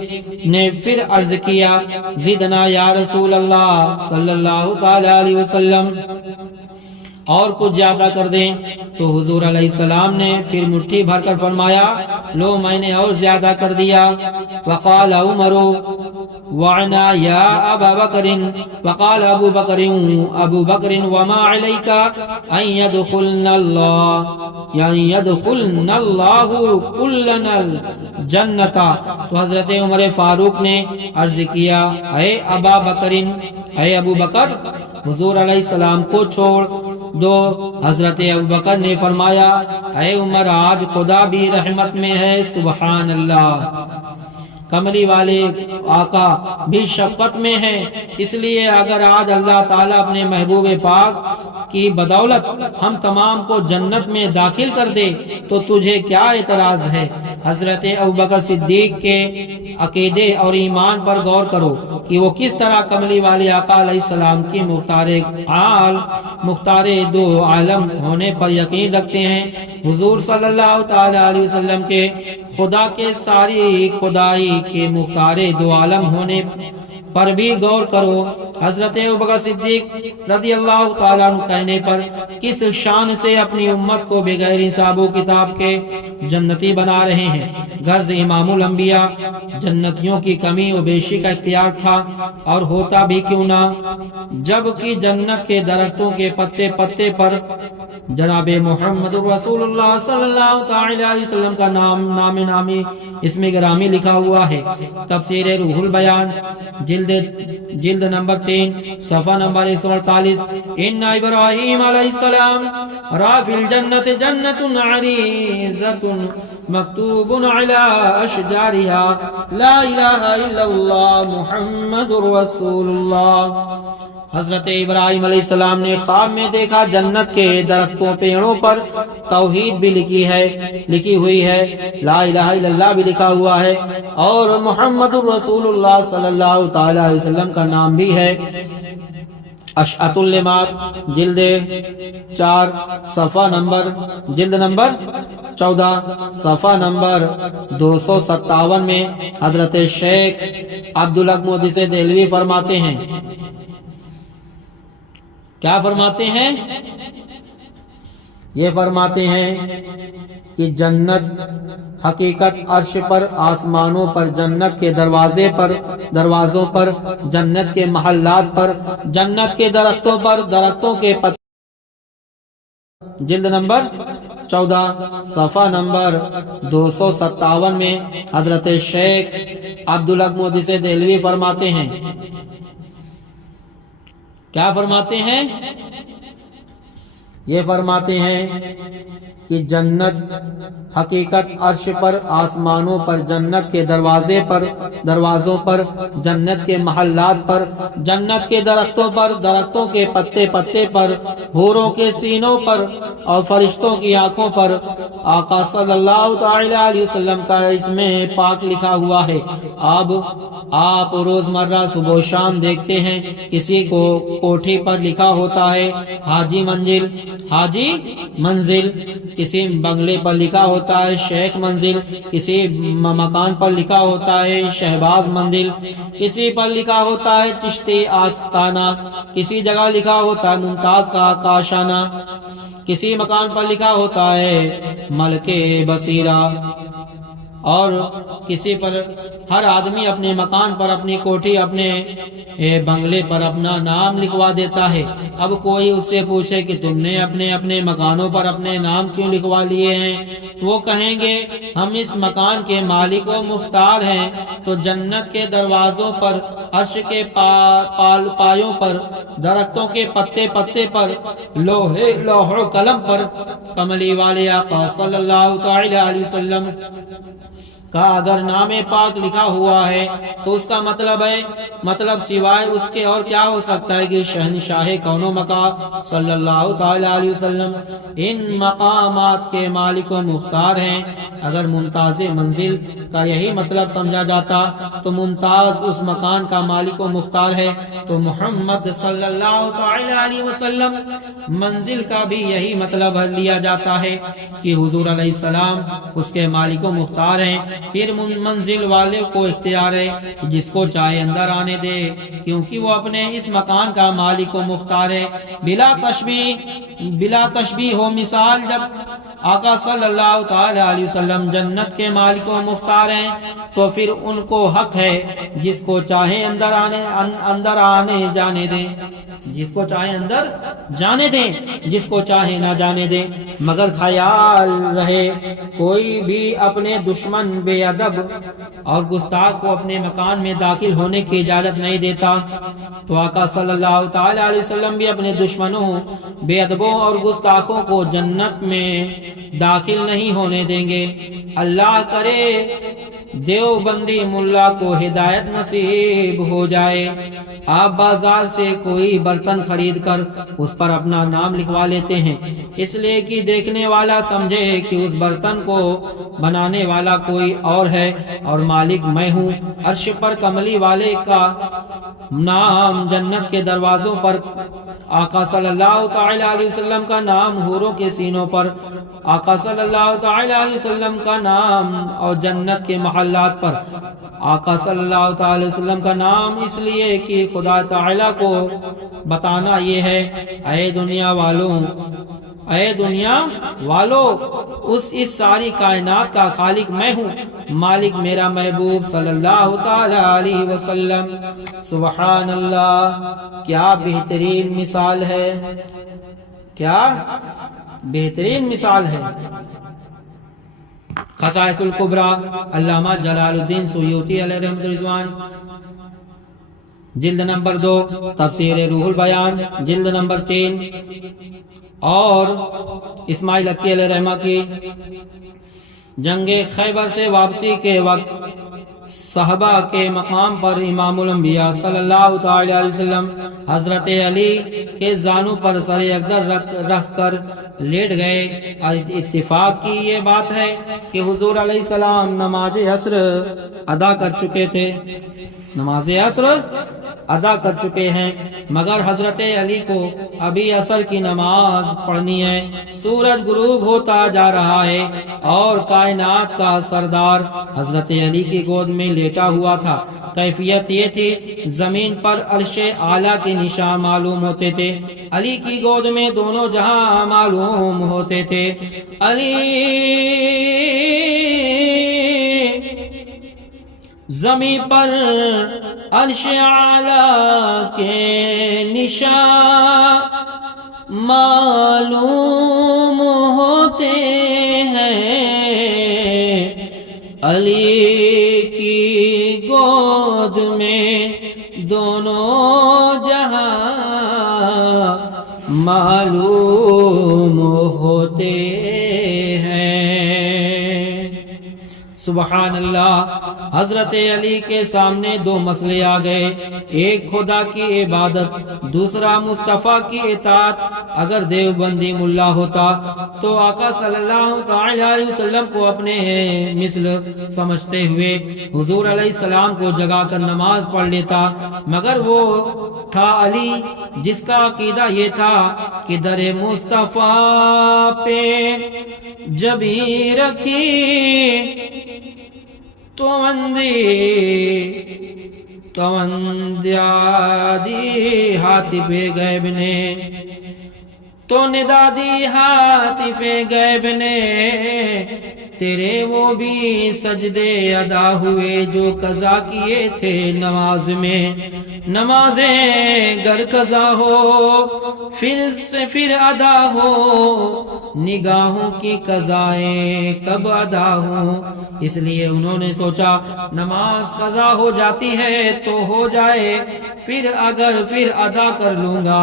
نے پھر عرض کیا زدنا یا رسول اللہ صلی اللہ تعالی علیہ وسلم، اور کچھ زیادہ کر دیں۔ تو حضور علیہ السلام نے پھر مٹھی بھر کر فرمایا لو، میں نے اور زیادہ کر دیا۔ وقال عمر وعنا یا ابا بکر، وقال ابو بکر وما علیک ان يدخلنا اللہ، یعنی یدخلنا اللہ کلنا الجنت۔ تو حضرت عمر فاروق نے عرض کیا اے ابا بکر، اے ابو بکر، حضور علیہ السلام کو چھوڑ دو۔ حضرت ابوبکر نے فرمایا اے عمر، آج خدا بھی رحمت میں ہے، سبحان اللہ، کملی والے آقا بھی شفقت میں ہے، اس لیے اگر آج اللہ تعالیٰ اپنے محبوب پاک کی بدولت ہم تمام کو جنت میں داخل کر دے تو تجھے کیا اعتراض ہے۔ حضرت ابوبکر صدیق کے عقیدے اور ایمان پر غور کرو کہ وہ کس طرح کملی والے آقا علیہ السلام کی مختار دو عالم ہونے پر یقین رکھتے ہیں۔ حضور صلی اللہ تعالی علیہ وسلم کے خدا کے ساری خدائی کے مختار دو عالم ہونے پر بھی غور کرو۔ حضرت ابوبکر صدیق رضی اللہ تعالیٰ عنہ کہنے پر کس شان سے اپنی امت کو بغیر حساب و کتاب کے جنتی بنا رہے ہیں۔ غرض امام الانبیاء جنتیوں کی کمی و بیشی کا اختیار تھا، اور ہوتا بھی کیوں نہ، جبکہ جنت کے درختوں کے پتے پتے پر جناب محمد رسول اللہ صلی اللہ تعالی علیہ وسلم کا نام نامی اسم گرامی لکھا ہوا ہے۔ تفسیر روح البیان جلد نمبر 3 صفحہ نمبر 148، ان ابراہیم علیہ السلام را فی الجنت جنت عریضۃ مکتوب علی اشجارها لا الہ الا اللہ محمد رسول اللہ۔ حضرت ابراہیم علیہ السلام نے خواب میں دیکھا جنت کے درختوں پیڑوں پر توحید بھی لکھی ہوئی ہے، لا الہ الا اللہ بھی لکھا ہوا ہے، اور محمد رسول اللہ صلی اللہ تعالی علیہ وسلم کا نام بھی ہے۔ اشعت اللمات جلد 4 صفحہ نمبر 14 صفحہ نمبر 257 میں حضرت شیخ عبدالحق محدث دہلوی فرماتے ہیں، کیا فرماتے ہیں؟ یہ فرماتے ہیں کہ جنت حقیقت عرش پر، آسمانوں پر، جنت کے دروازوں پر، جنت کے محلات پر، جنت کے درختوں پر، درختوں کے پتے، جلد نمبر 14 صفحہ نمبر 257 میں حضرت شیخ عبدالحق محدث دہلوی فرماتے ہیں، کیا فرماتے ہیں؟ یہ فرماتے ہیں کہ جنت حقیقت عرش پر، آسمانوں پر، جنت کے دروازوں پر، جنت کے محلات پر، جنت کے درختوں پر، درختوں کے پتے پر، حوروں کے سینوں پر اور فرشتوں کی آنکھوں پر آقا صلی اللہ تعالی علیہ وسلم کا اسم پاک لکھا ہوا ہے۔ اب آپ روزمرہ صبح و شام دیکھتے ہیں کسی کو کوٹھی پر لکھا ہوتا ہے حاجی منزل، کسی بنگلے پر لکھا ہوتا ہے شیخ منزل، کسی مکان پر لکھا ہوتا ہے شہباز منزل، کسی پر لکھا ہوتا ہے چشتی آستانہ، کسی جگہ لکھا ہوتا ہے ممتاز کا کاشانہ، کسی مکان پر لکھا ہوتا ہے ملکے بصیرہ، اور کسی پر، ہر آدمی اپنے مکان پر، اپنی کوٹھی، اپنے بنگلے پر اپنا نام لکھوا دیتا ہے۔ اب کوئی اس سے پوچھے کہ تم نے اپنے مکانوں پر اپنے نام کیوں لکھوا لیے ہیں؟ وہ کہیں گے ہم اس مکان کے مالک و مختار ہیں۔ تو جنت کے دروازوں پر، عرش کے پایوں پر، درختوں کے پتے پر، لوح و قلم پر کملی والے آقا صلی اللہ تعالی علیہ وسلم کا اگر نام پاک لکھا ہوا ہے تو اس کا مطلب سوائے اس کے اور کیا ہو سکتا ہے کہ شہنشاہ کون و مکان صلی اللہ تعالی علیہ وسلم ان مقامات کے مالک و مختار ہیں۔ اگر ممتاز منزل کا یہی مطلب سمجھا جاتا تو ممتاز اس مکان کا مالک و مختار ہے، تو محمد صلی اللہ تعالی علیہ وسلم منزل کا بھی یہی مطلب لیا جاتا ہے کہ حضور علیہ السلام اس کے مالک و مختار ہیں۔ پھر منزل والے کو اختیار ہے جس کو چاہے اندر آنے دے، کیونکہ وہ اپنے اس مکان کا مالک و مختار ہے۔ بلا تشبیہ ہو مثال، جب آقا صلی اللہ تعالی علیہ وسلم جنت کے مالک و مختار ہیں تو پھر ان کو حق ہے جس کو چاہے اندر آنے جانے دیں، جس کو چاہے اندر جانے دیں، جس کو چاہے نہ جانے دیں، مگر خیال رہے کوئی بھی اپنے دشمن بے ادب اور گستاخ کو اپنے مکان میں داخل ہونے کی اجازت نہیں دیتا، تو آقا صلی اللہ تعالی علیہ وسلم بھی اپنے دشمنوں، بے ادبوں اور گستاخوں کو جنت میں داخل نہیں ہونے دیں گے۔ اللہ کرے دیوبندی ملا کو ہدایت نصیب ہو جائے۔ آپ بازار سے کوئی برتن خرید کر اس پر اپنا نام لکھوا لیتے ہیں، اس لیے کہ دیکھنے والا سمجھے کہ اس برتن کو بنانے والا کوئی اور ہے اور مالک میں ہوں۔ عرش پر کملی والے کا نام، جنت کے دروازوں پر آقا صلی اللہ تعالی علیہ وسلم کا نام، حوروں کے سینوں پر آقا صلی اللہ تعالی علیہ وسلم کا نام، اور جنت کے محلات پر آقا صلی اللہ تعالی وسلم کا نام، اس لیے کہ خدا تعالی کو بتانا یہ ہے، اے دنیا والو اس ساری کائنات کا خالق میں ہوں، مالک میرا محبوب صلی اللہ تعالی علیہ وسلم۔ سبحان اللہ، کیا بہترین مثال ہے، کیا بہترین مثال ہے۔ خصائص الکبریٰ، علامہ جلال الدین سیوطی علیہ رحمۃ رضوان، جلد نمبر 2، تفسیر روح البیان، جلد نمبر 3، اور اسماعیل حقی علیہ رحمہ کی جنگ خیبر سے واپسی کے وقت صحابہ کے مقام پر امام الانبیاء صلی اللہ تعالی علیہ وسلم حضرت علی کے زانوں پر سر اقدر رکھ کر لیٹ گئے۔ اتفاق کی یہ بات ہے کہ حضور علیہ السلام نماز عصر ادا کر چکے تھے، نماز عصر ادا کر چکے ہیں، مگر حضرت علی کو ابھی عصر کی نماز پڑھنی ہے۔ سورج غروب ہوتا جا رہا ہے اور کائنات کا سردار حضرت علی کی گود میں لیٹا ہوا تھا۔ کیفیت یہ تھی، زمین پر عرش اعلیٰ کے نشان معلوم ہوتے تھے، علی کی گود میں دونوں جہاں معلوم ہوتے تھے۔ علی زمین پر عرش اعلیٰ کے نشان معلوم ہوتے ہیں، علی کی گود میں دونوں جہاں معلوم ہوتے ہیں۔ سبحان اللہ۔ حضرت علی کے سامنے دو مسئلے آ گئے، ایک خدا کی عبادت، دوسرا مصطفیٰ کی اطاعت۔ اگر دیوبندی ملا ہوتا تو آقا صلی اللہ تعالی علیہ وسلم کو اپنے مثل سمجھتے ہوئے حضور علیہ السلام کو جگا کر نماز پڑھ لیتا، مگر وہ تھا علی جس کا عقیدہ یہ تھا کہ در مصطفیٰ پہ جبیں رکھی تو اندیادی ہاتف غیب نے، تو ندادی ہاتف غیب نے، تیرے وہ بھی سجدے ادا ہوئے جو قضا کیے تھے نماز میں۔ نمازیں گر قضا ہو پھر ادا ہو، نگاہوں کی قضائیں کب ادا ہوں۔ اس لیے انہوں نے سوچا نماز قضا ہو جاتی ہے تو ہو جائے، پھر ادا کر لوں گا،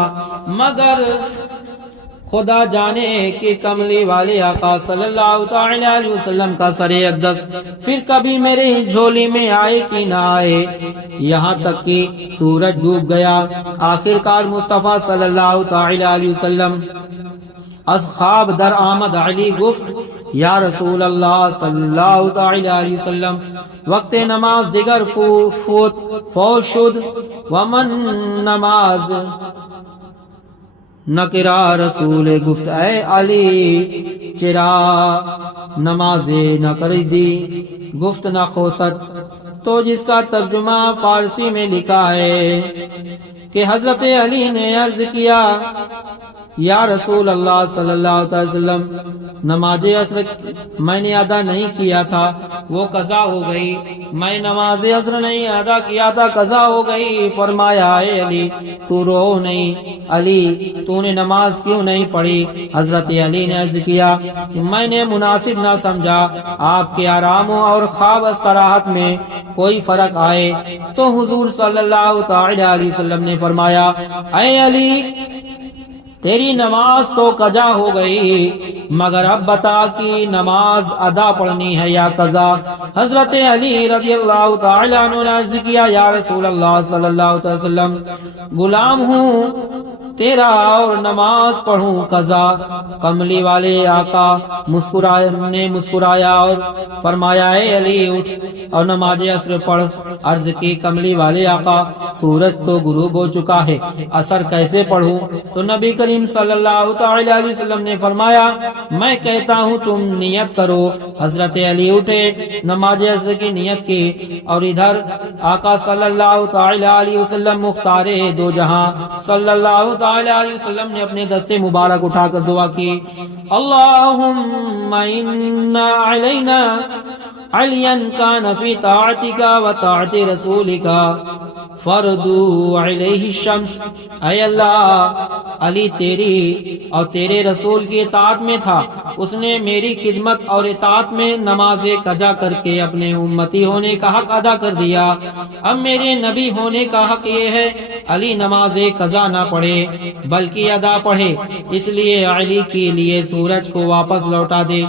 مگر خدا جانے کہ کملی والے آقا صلی اللہ تعالی علیہ وسلم کا سر اقدس پھر کبھی میرے جھولی میں آئے کہ نہ آئے۔ یہاں تک کہ سورج ڈوب گیا۔ آخر کار مصطفیٰ صلی اللہ تعالی علیہ وسلم از خواب در آمد، علی گفت یا رسول اللہ صلی اللہ تعالی علیہ وسلم، وقت نماز دیگر فوت شد و من نماز نکرا۔ رسول گفت اے علی چرا نماز نہ کر دی؟ گفت نہ خوست، تو جس کا ترجمہ فارسی میں لکھا ہے کہ حضرت علی نے عرض کیا یا رسول اللہ صلی اللہ علیہ وسلم، نماز عصر میں نے ادا نہیں کیا تھا، وہ قضا ہو گئی۔ میں نماز عصر نہیں ادا کیا تھا، قضا ہو گئی۔ فرمایا اے علی تو رو نہیں، علی تو نے نماز کیوں نہیں پڑھی؟ حضرت علی نے عرض کیا میں نے مناسب نہ سمجھا، آپ کے آرام اور خواب استراحت میں کوئی فرق آئے تو حضور صلی اللہ تعالی علیہ وسلم نے فرمایا اے علی تیری نماز تو قضا ہو گئی، مگر اب بتا کہ نماز ادا پڑھنی ہے یا قضا؟ حضرت علی رضی اللہ تعالی عنہ نے عرض کیا یا رسول اللہ صلی اللہ علیہ وسلم، غلام ہوں تیرا اور نماز پڑھوں قضا؟ کملی والے آقا مسکرایا اور فرمایا اے علی اٹھ اور نماز عصر پڑھ۔ عرض کی کملی والے آقا سورج تو غروب ہو چکا ہے، عصر کیسے پڑھوں؟ تو نبی کریم صلی اللہ تعالی علیہ وسلم نے فرمایا میں کہتا ہوں تم نیت کرو۔ حضرت علی اٹھے، نماز عصر کی نیت کی، اور ادھر آقا صلی اللہ تعالی علیہ وسلم مختار دو جہاں صلی اللہ تعالی علیہ وسلم نے اپنے دستے مبارک اٹھا کر دعا کی اللہم انا علینا علیا کان فی طاعتک و طاعت رسولک فردو علیہ الشمس۔ اے اللہ علی تیری اور تیرے رسول کی اطاعت میں تھا، اس نے میری خدمت اور اطاعت میں نماز قضا کر کے اپنے امتی ہونے کا حق ادا کر دیا۔ اب میرے نبی ہونے کا حق یہ ہے علی نماز قضا نہ پڑھے بلکہ ادا پڑھے، اس لیے علی کے لیے سورج کو واپس لوٹا دے۔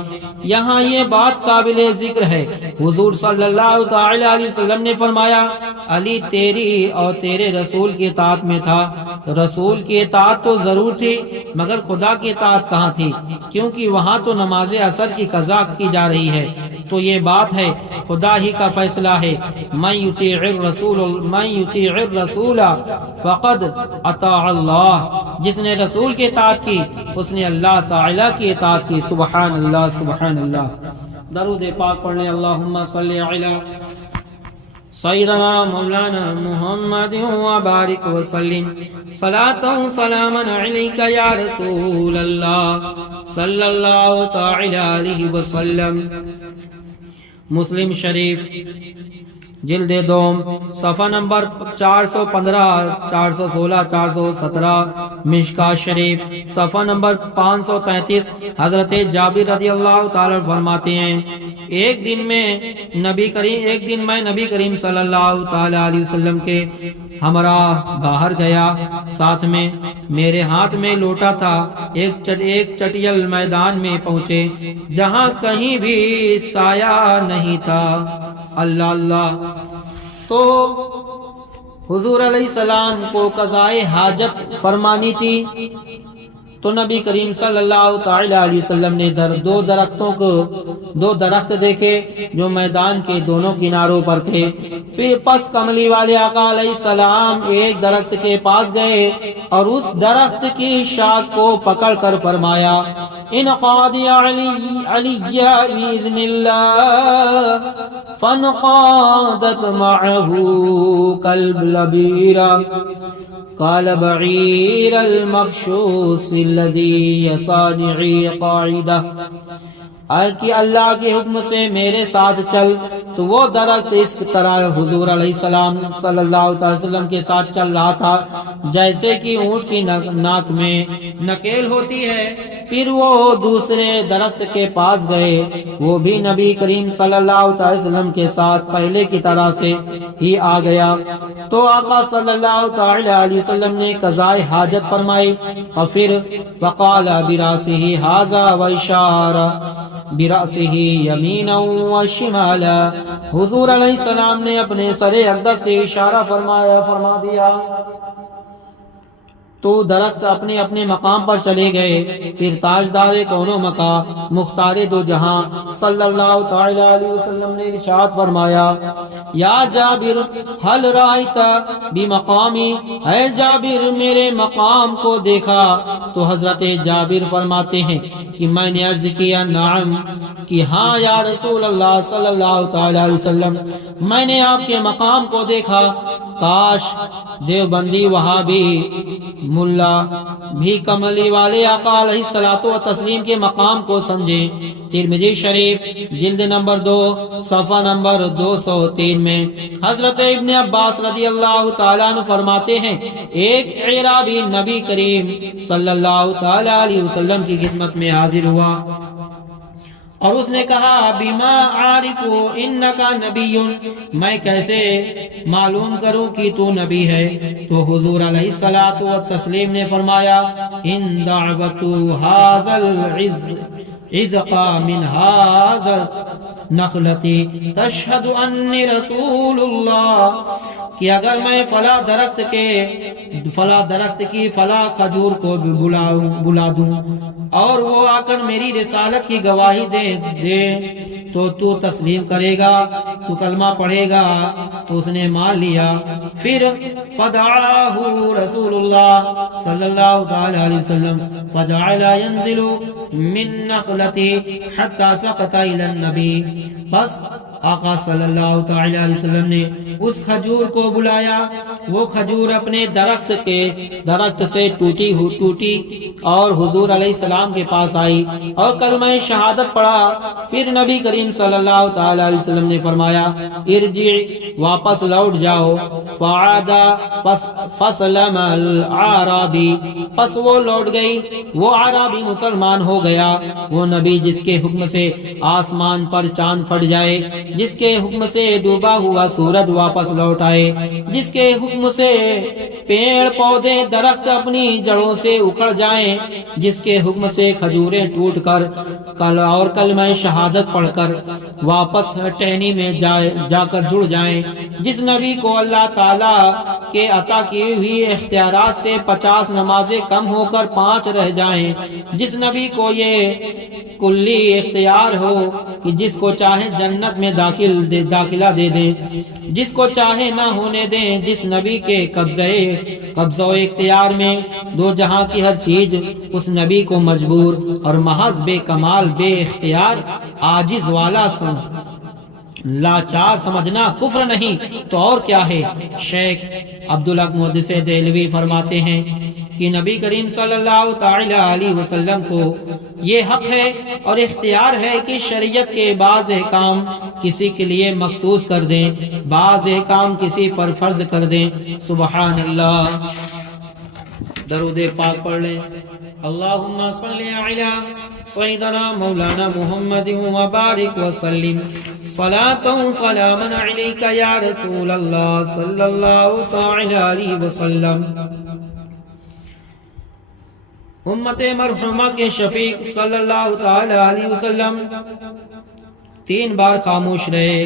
یہاں یہ بات قابل ذکر ہے، حضور صلی اللہ تعالی علیہ وسلم نے فرمایا علی تیری اور تیرے رسول کی اطاعت میں تھا۔ رسول کی اطاعت تو ضرور تھی، مگر خدا کی اطاعت کہاں تھی؟ کیونکہ وہاں تو نماز عصر کی قضا کی جا رہی ہے۔ تو یہ بات ہے، خدا ہی کا فیصلہ ہے، من یطیع الرسول فقد اطاع اللہ، جس نے رسول کی اطاعت کی اس نے اللہ تعالی کی اطاعت کی۔ سبحان اللہ سبحان اللہ۔ درود پاک پڑھنے، اللہم صلی علی سیدنا مولانا محمد وبارک وسلم، صلاۃ و سلاما علیک یا رسول اللہ صلی اللہ تعالی علیہ وسلم۔ مسلم شریف جلد دوم صفحہ نمبر 415، 416، 417۔ مشکاہ شریف صفحہ نمبر 533۔ حضرت جابر رضی اللہ تعالی فرماتے ہیں، ایک دن میں نبی کریم صلی اللہ تعالی علیہ وسلم کے ہمراہ باہر گیا، ساتھ میں میرے ہاتھ میں لوٹا تھا۔ ایک چٹیل میدان میں پہنچے جہاں کہیں بھی سایہ نہیں تھا۔ اللہ اللہ۔ تو حضور علیہ السلام کو قضائے حاجت فرمانی تھی، تو نبی کریم صلی اللہ تعالی علیہ وسلم نے دو درخت دیکھے جو میدان کے دونوں کناروں پر تھے۔ پھر پس کملی والے آقا علیہ السلام ایک درخت کے پاس گئے اور اس درخت کی شاخ کو پکڑ کر فرمایا، انقاد علی بإذن اللہ، فانقادت معه کلب لبیرا قال بعیر المخشوص الذی یصانعی قاعدہ، کہ اللہ کے حکم سے میرے ساتھ چل۔ تو وہ درخت اس طرح حضور علیہ السلام صلی اللہ علیہ وسلم کے ساتھ چل رہا تھا جیسے کہ اونٹ کی ناک میں نکیل ہوتی ہے۔ پھر وہ دوسرے درخت کے پاس گئے، وہ بھی نبی کریم صلی اللہ علیہ وسلم کے ساتھ پہلے کی طرح سے ہی آ گیا۔ تو آقا صلی اللہ تعالی علیہ وسلم نے قضائے حاجت فرمائی، اور پھر وقال براسہ ھذا واشارہ براسہ یمینا وشمالا، حضور علیہ السلام نے اپنے سر اقدس سے اشارہ فرما دیا، تو درخت اپنے اپنے مقام پر چلے گئے۔ پھر تاجدار کون و مکان مختار دو جہاں صلی اللہ تعالی علیہ وسلم نے ارشاد فرمایا، یا جابر حل رأیت بمقامی، اے جابر میرے مقام کو دیکھا؟ تو حضرت جابر فرماتے ہیں کہ میں نے عرض کیا، نعم، کہ ہاں یا رسول اللہ صلی اللہ تعالی علیہ وسلم، میں نے آپ کے مقام کو دیکھا۔ کاش دیوبندی وہابی ملا بھی کملی والے آقا علیہ الصلوۃ والتسلیم کے مقام کو سمجھیں۔ ترمذی شریف جلد نمبر 2 صفحہ نمبر 203 میں حضرت ابن عباس رضی اللہ تعالیٰ عنہ فرماتے ہیں، ایک اعرابی نبی کریم صلی اللہ تعالی علیہ وسلم کی خدمت میں حاضر ہوا اور اس نے کہا، بما عارف انکا نبی، میں کیسے معلوم کروں کہ تو نبی ہے؟ تو حضور علیہ الصلوۃ والتسلیم نے فرمایا، ان دعوت ھذا العزق من ھذا نخلتی تشہد انی رسول اللہ، کہ اگر میں فلاں درخت کی فلاں کھجور کو بلا دوں اور وہ آ کر میری رسالت کی گواہی دے تو تسلیم کرے گا، تو کلمہ پڑھے گا۔ تو اس نے مان لیا۔ پھر فدعاہ رسول اللہ صلی اللہ علیہ وسلم فجعل ينزل من نخلتی حتی سقط الى النبی، بس آقا صلی اللہ تعالی علیہ وسلم نے اس کھجور کو بلایا، وہ کھجور اپنے درخت سے ٹوٹی اور حضور علیہ السلام کے پاس آئی اور کلمہ شہادت پڑھا۔ پھر نبی کریم صلی اللہ تعالی علیہ وسلم نے فرمایا، ارجع، واپس لوٹ جاؤ۔ فعاد فسلم العرابی، پس وہ لوٹ گئی، وہ عربی مسلمان ہو گیا۔ وہ نبی جس کے حکم سے آسمان پر چاند پھٹ جائے جس کے حکم سے ڈوبا ہوا سورج واپس لوٹ آئے، جس کے حکم سے پیڑ پودے درخت اپنی جڑوں سے اکھڑ جائیں، جس کے حکم سے کھجوریں ٹوٹ کر اور کلمہ شہادت پڑھ کر واپس ٹہنی میں جا کر جڑ جائیں، جس نبی کو اللہ تعالیٰ کے عطا کی ہوئی اختیارات سے 50 نمازیں کم ہو کر 5 رہ جائیں، جس نبی کو یہ کلی اختیار ہو کہ جس کو چاہے جنت میں داخلہ دے دیں، جس کو چاہے نہ ہونے دیں، جس نبی کے قبضہ و اختیار میں دو جہاں کی ہر چیز اس نبی کو مجبور اور محض بے کمال بے اختیار عاجز والا لاچار سمجھنا کفر نہیں تو اور کیا ہے۔ شیخ عبدالحق محدث دہلوی فرماتے ہیں کہ نبی کریم صلی اللہ تعالی علیہ وسلم کو یہ حق ہے اور اختیار ہے کہ شریعت کے بعض احکام کسی کے لیے مخصوص کر دیں، بعض احکام کسی پر فرض کر دیں۔ سبحان اللہ۔ درود پاک پڑھ لیں۔ اللہم صلی علی سیدنا مولانا محمد وبارک وسلم صلاۃ و سلاما علیک یا رسول اللہ صلی اللہ تعالی علیہ وسلم۔ امت مرحومہ کے شفیق صلی اللہ تعالی علیہ وسلم 3 بار خاموش رہے۔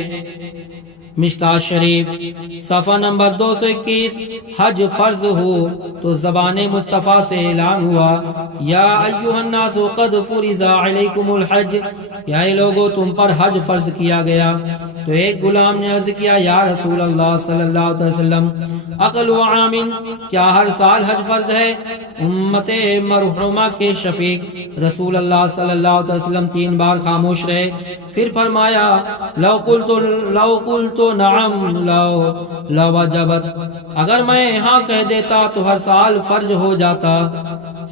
مشکات شریف صفحہ نمبر 221، حج فرض ہو تو زبان مصطفیٰ سے اعلان ہوا، یا ایھا الناس قد فرض علیکم الحج، یا لوگو تم پر حج فرض کیا گیا۔ تو ایک غلام نے عرض کیا، یا رسول اللہ صلی اللہ علیہ وسلم، عقل و عامن، کیا ہر سال حج فرض ہے؟ امت مرحومہ کے شفیق رسول اللہ صلی اللہ علیہ وسلم 3 بار خاموش رہے، پھر فرمایا، لو قلت نعم لو وجبت، اگر میں ہاں کہہ دیتا تو ہر سال فرض ہو جاتا۔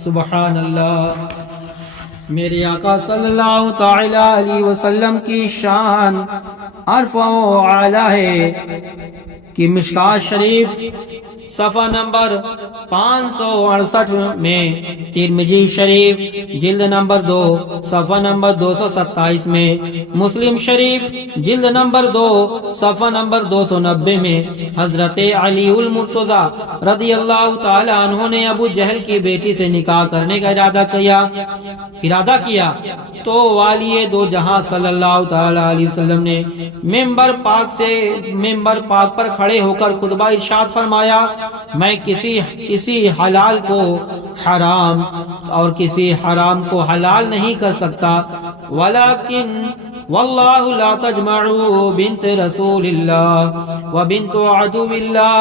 سبحان اللہ۔ میرے آقا صلی اللہ تعالی علیہ وسلم کی شان ارفع و اعلیٰ ہے کہ مشکات شریف صفحہ نمبر 568 میں، ترمذی شریف جلد نمبر 2 صفحہ نمبر 227 میں، مسلم شریف جلد نمبر 2 صفحہ نمبر 290 میں، حضرت علی المرتضی رضی اللہ تعالی عنہ نے ابو جہل کی بیٹی سے نکاح کرنے کا ارادہ کیا تو والی دو جہاں صلی اللہ تعالی علیہ وسلم نے ممبر پاک پر کھڑے ہو کر خطبہ ارشاد فرمایا، میں کسی حلال کو حرام اور کسی حرام کو حلال نہیں کر سکتا، ولیکن واللہ لا تجمعوا بنت رسول اللہ و بنت عدو اللہ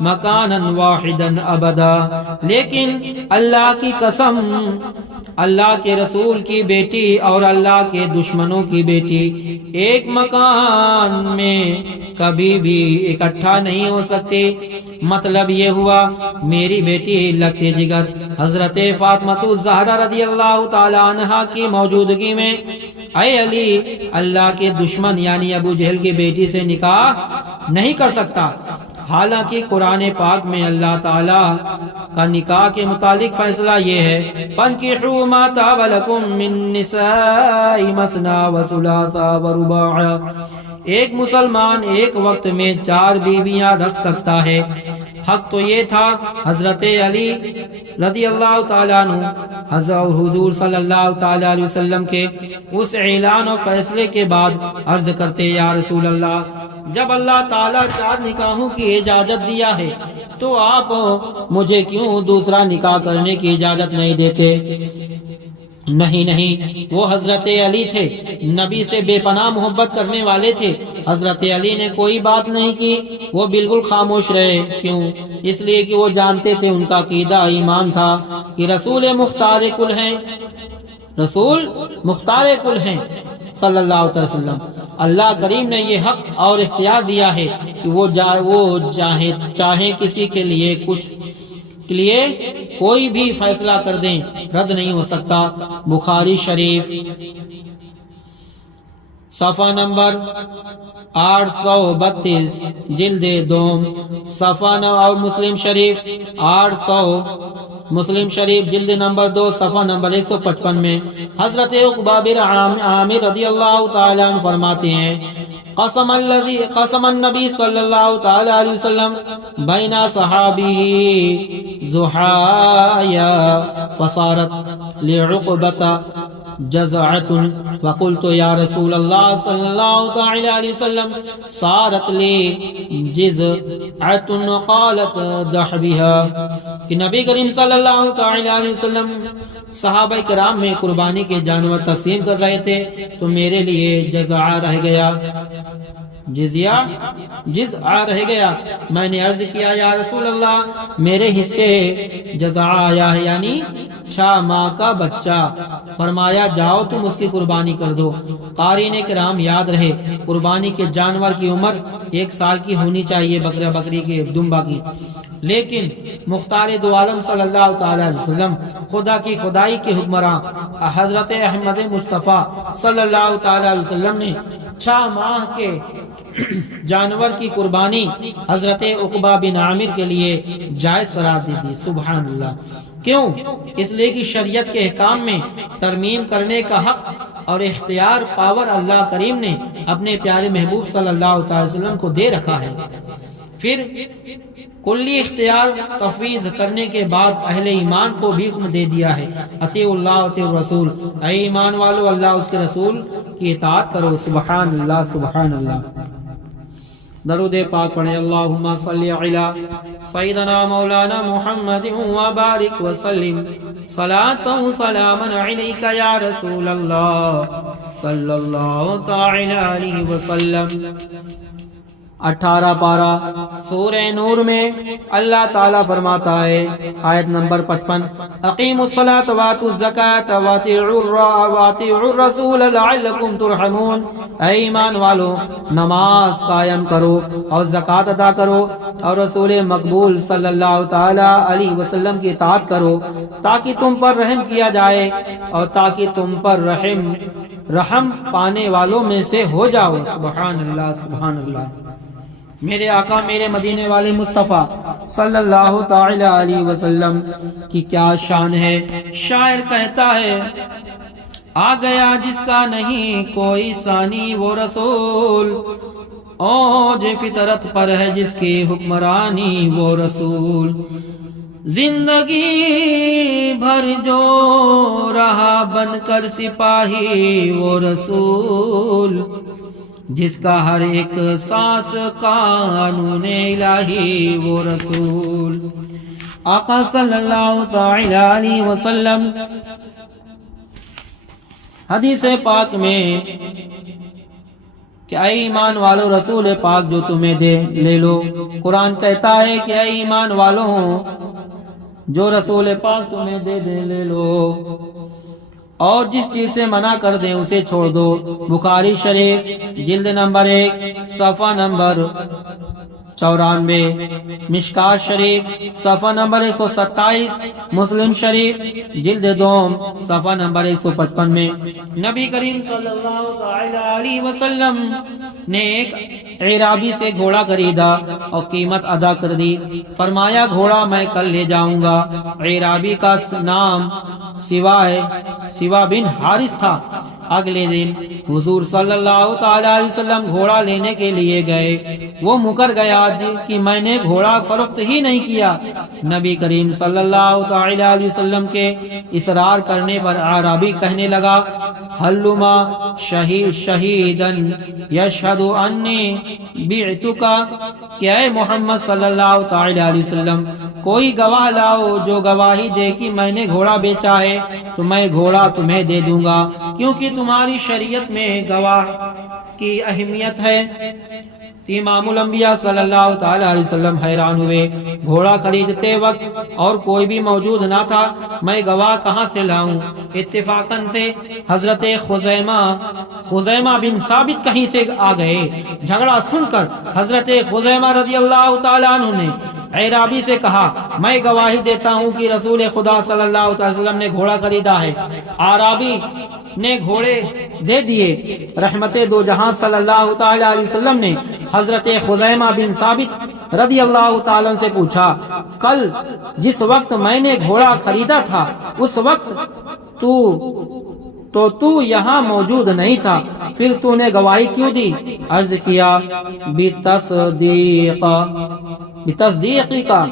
مکانا واحدا ابدا، لیکن اللہ کی قسم، اللہ کے رسول کی بیٹی اور اللہ کے دشمنوں کی بیٹی ایک مکان میں کبھی بھی اکٹھا نہیں ہو سکتے۔ مطلب یہ ہوا، میری بیٹی لگتے جگر حضرت فاطمہ الزہرا رضی اللہ تعالی عنہا کی موجودگی میں اے علی، اللہ کے دشمن یعنی ابو جہل کی بیٹی سے نکاح نہیں کر سکتا۔ حالانکہ قرآن پاک میں اللہ تعالیٰ کا نکاح کے متعلق فیصلہ یہ ہے، فَانْكِحُوا مَا طَابَ لَكُم مِّن نِّسَاءِ مَثْنَىٰ وَثُلَاثَ وَرُبَاعَ، ایک مسلمان ایک وقت میں 4 بیویاں رکھ سکتا ہے۔ حق تو یہ تھا، حضرت علی رضی اللہ تعالیٰ عنہ حضور صلی اللہ تعالیٰ علیہ وسلم کے اس اعلان و فیصلے کے بعد عرض کرتے، یا رسول اللہ، جب اللہ تعالیٰ 4 نکاحوں کی اجازت دیا ہے تو آپ مجھے کیوں دوسرا نکاح کرنے کی اجازت نہیں دیتے؟ نہیں، وہ حضرت علی تھے، نبی سے بے پناہ محبت کرنے والے تھے۔ حضرت علی نے کوئی بات نہیں کی، وہ بالکل خاموش رہے۔ کیوں؟ اس لیے کہ وہ جانتے تھے، ان کا عقیدہ ایمان تھا کہ رسول مختار کل ہیں، رسول مختار کل ہیں صلی اللہ علیہ وسلم۔ اللہ کریم نے یہ حق اور اختیار دیا ہے کہ وہ چاہے کسی کے لیے کوئی بھی فیصلہ کر دیں، رد نہیں ہو سکتا۔ بخاری شریف صفحہ نمبر 832 جلد 2 صفحہ اور مسلم شریف 800 مسلم شریف جلد نمبر 2 صفحہ نمبر 155 میں حضرت عقبہ بن عامر رضی اللہ تعالیٰ عنہ فرماتے ہیں، قسم النبی صلی اللہ تعالی علیہ وسلم بین صحابی زحایا فصارت لعقبت جزعت وقلت یا رسول اللہ صلی اللہ تعالی علیہ وسلم صارت لی جزعت قالت دح بها کہ نبی کریم صلی اللہ تعالی علیہ وسلم صحابہ کرام میں قربانی کے جانور تقسیم کر رہے تھے تو میرے لیے جزع رہ گیا، جزع رہ گیا۔ میں نے عرض کیا یا رسول اللہ میرے حصے جزع آیا ہے، یعنی 6 ماہ کا بچہ۔ فرمایا جاؤ تم اس کی قربانی کر دو۔ قارئین کرام یاد رہے قربانی کے جانور کی عمر 1 سال کی ہونی چاہیے، بکرا بکری کے دمبا کی، لیکن مختار دو عالم صلی اللہ تعالی علیہ وسلم خدا کی خدائی کے حکمراں حضرت احمد مصطفیٰ صلی اللہ تعالی علیہ وسلم نے 6 ماہ کے جانور کی قربانی حضرت عقبہ بن عامر کے لیے جائز قرار دے دی۔ سبحان اللہ۔ کیوں؟ اس لیے کہ شریعت کے احکام میں ترمیم کرنے کا حق اور اختیار پاور اللہ کریم نے اپنے پیارے محبوب صلی اللہ تعالی وسلم کو دے رکھا ہے۔ پھر کلی اختیار تفویض کرنے کے بعد اہل ایمان کو بھی حکم دے دیا ہے اطیعوا اللہ اطیعوا الرسول، اے ایمان والو اللہ اس کے رسول کی اطاعت کرو۔ سبحان اللہ سبحان اللہ۔ درود پاک پڑھیں۔ اللہم صلی علی سیدنا مولانا محمد وبارک وسلم صلاۃ و سلاما علیک یا رسول اللہ صلی اللہ تعالی علیہ وسلم۔ 18 پارہ سورہ نور میں اللہ تعالیٰ فرماتا ہے، آیت نمبر 55، اقیموا الصلاۃ وآتوا الزکاۃ واطیعوا الرسول لعلکم ترحمون۔ اے ایمان والو نماز قائم کرو اور زکوٰۃ ادا کرو اور رسول مقبول صلی اللہ تعالی علیہ وسلم کی اطاعت کرو تاکہ تم پر رحم کیا جائے اور تاکہ تم پر رحم پانے والوں میں سے ہو جاؤ۔ سبحان اللہ سبحان اللہ۔ میرے آقا میرے مدینے والے مصطفیٰ صلی اللہ تعالی علیہ وسلم کی کیا شان ہے۔ شاعر کہتا ہے، آ گیا جس کا نہیں کوئی ثانی وہ رسول، اوج فطرت پر ہے جس کی حکمرانی وہ رسول، زندگی بھر جو رہا بن کر سپاہی وہ رسول، جس کا ہر ایک سانس قانون الہی وہ رسول۔ آقا صلی اللہ تعالی علیہ وسلم حدیث پاک میں کہ اے ایمان والو رسول پاک جو تمہیں دے لے لو۔ قرآن کہتا ہے کہ اے ایمان والو جو رسول پاک تمہیں دے لے لو، اور جس چیز سے منع کر دیں اسے چھوڑ دو۔ بخاری شریف جلد نمبر 1 صفحہ نمبر 94، مشکات شریف صفحہ نمبر 127، مسلم شریف جلد 2 صفحہ نمبر 155 میں نبی کریم صلی اللہ تعالی علیہ وسلم نے ایک اعرابی سے گھوڑا خریدا اور قیمت ادا کر دی۔ فرمایا گھوڑا میں کل لے جاؤں گا۔ اعرابی کا نام سوا بن حارث تھا۔ اگلے دن حضور صلی اللہ تعالی علیہ وسلم گھوڑا لینے کے لیے گئے۔ وہ مکر گیا کہ میں نے گھوڑا فروخت ہی نہیں کیا۔ نبی کریم صلی اللہ تعالی علیہ وسلم کے اصرار کرنے پر اعرابی کہنے لگا، ہلما شہیدن یشہد انی بعتک، کہ اے محمد صلی اللہ تعالی علیہ وسلم کوئی گواہ لاؤ جو گواہی دے کہ میں نے گھوڑا بیچا ہے تو میں گھوڑا تمہیں دے دوں گا، کیونکہ تمہاری شریعت میں گواہ کی اہمیت ہے۔ امام الانبیاء صلی اللہ تعالی علیہ وسلم حیران ہوئے، گھوڑا خریدتے وقت اور کوئی بھی موجود نہ تھا، میں گواہ کہاں سے لاؤں؟ اتفاقاً سے حضرت خزیمہ بن ثابت کہیں سے آ گئے۔ جھگڑا سن کر حضرت خزیمہ رضی اللہ تعالی عنہ نے اعرابی سے کہا، میں گواہی دیتا ہوں کہ رسول خدا صلی اللہ علیہ وسلم نے گھوڑا خریدا ہے۔ اعرابی نے گھوڑے دے دیے۔ رحمت دو جہاں صلی اللہ تعالی علیہ وسلم نے حضرت خزیمہ بن ثابت رضی اللہ تعالیٰ سے پوچھا، کل جس وقت میں نے گھوڑا خریدا تھا اس وقت تو تو تو یہاں موجود نہیں تھا، پھر تو نے گواہی کیوں دی؟ عرض کیا بتصدیقی کا،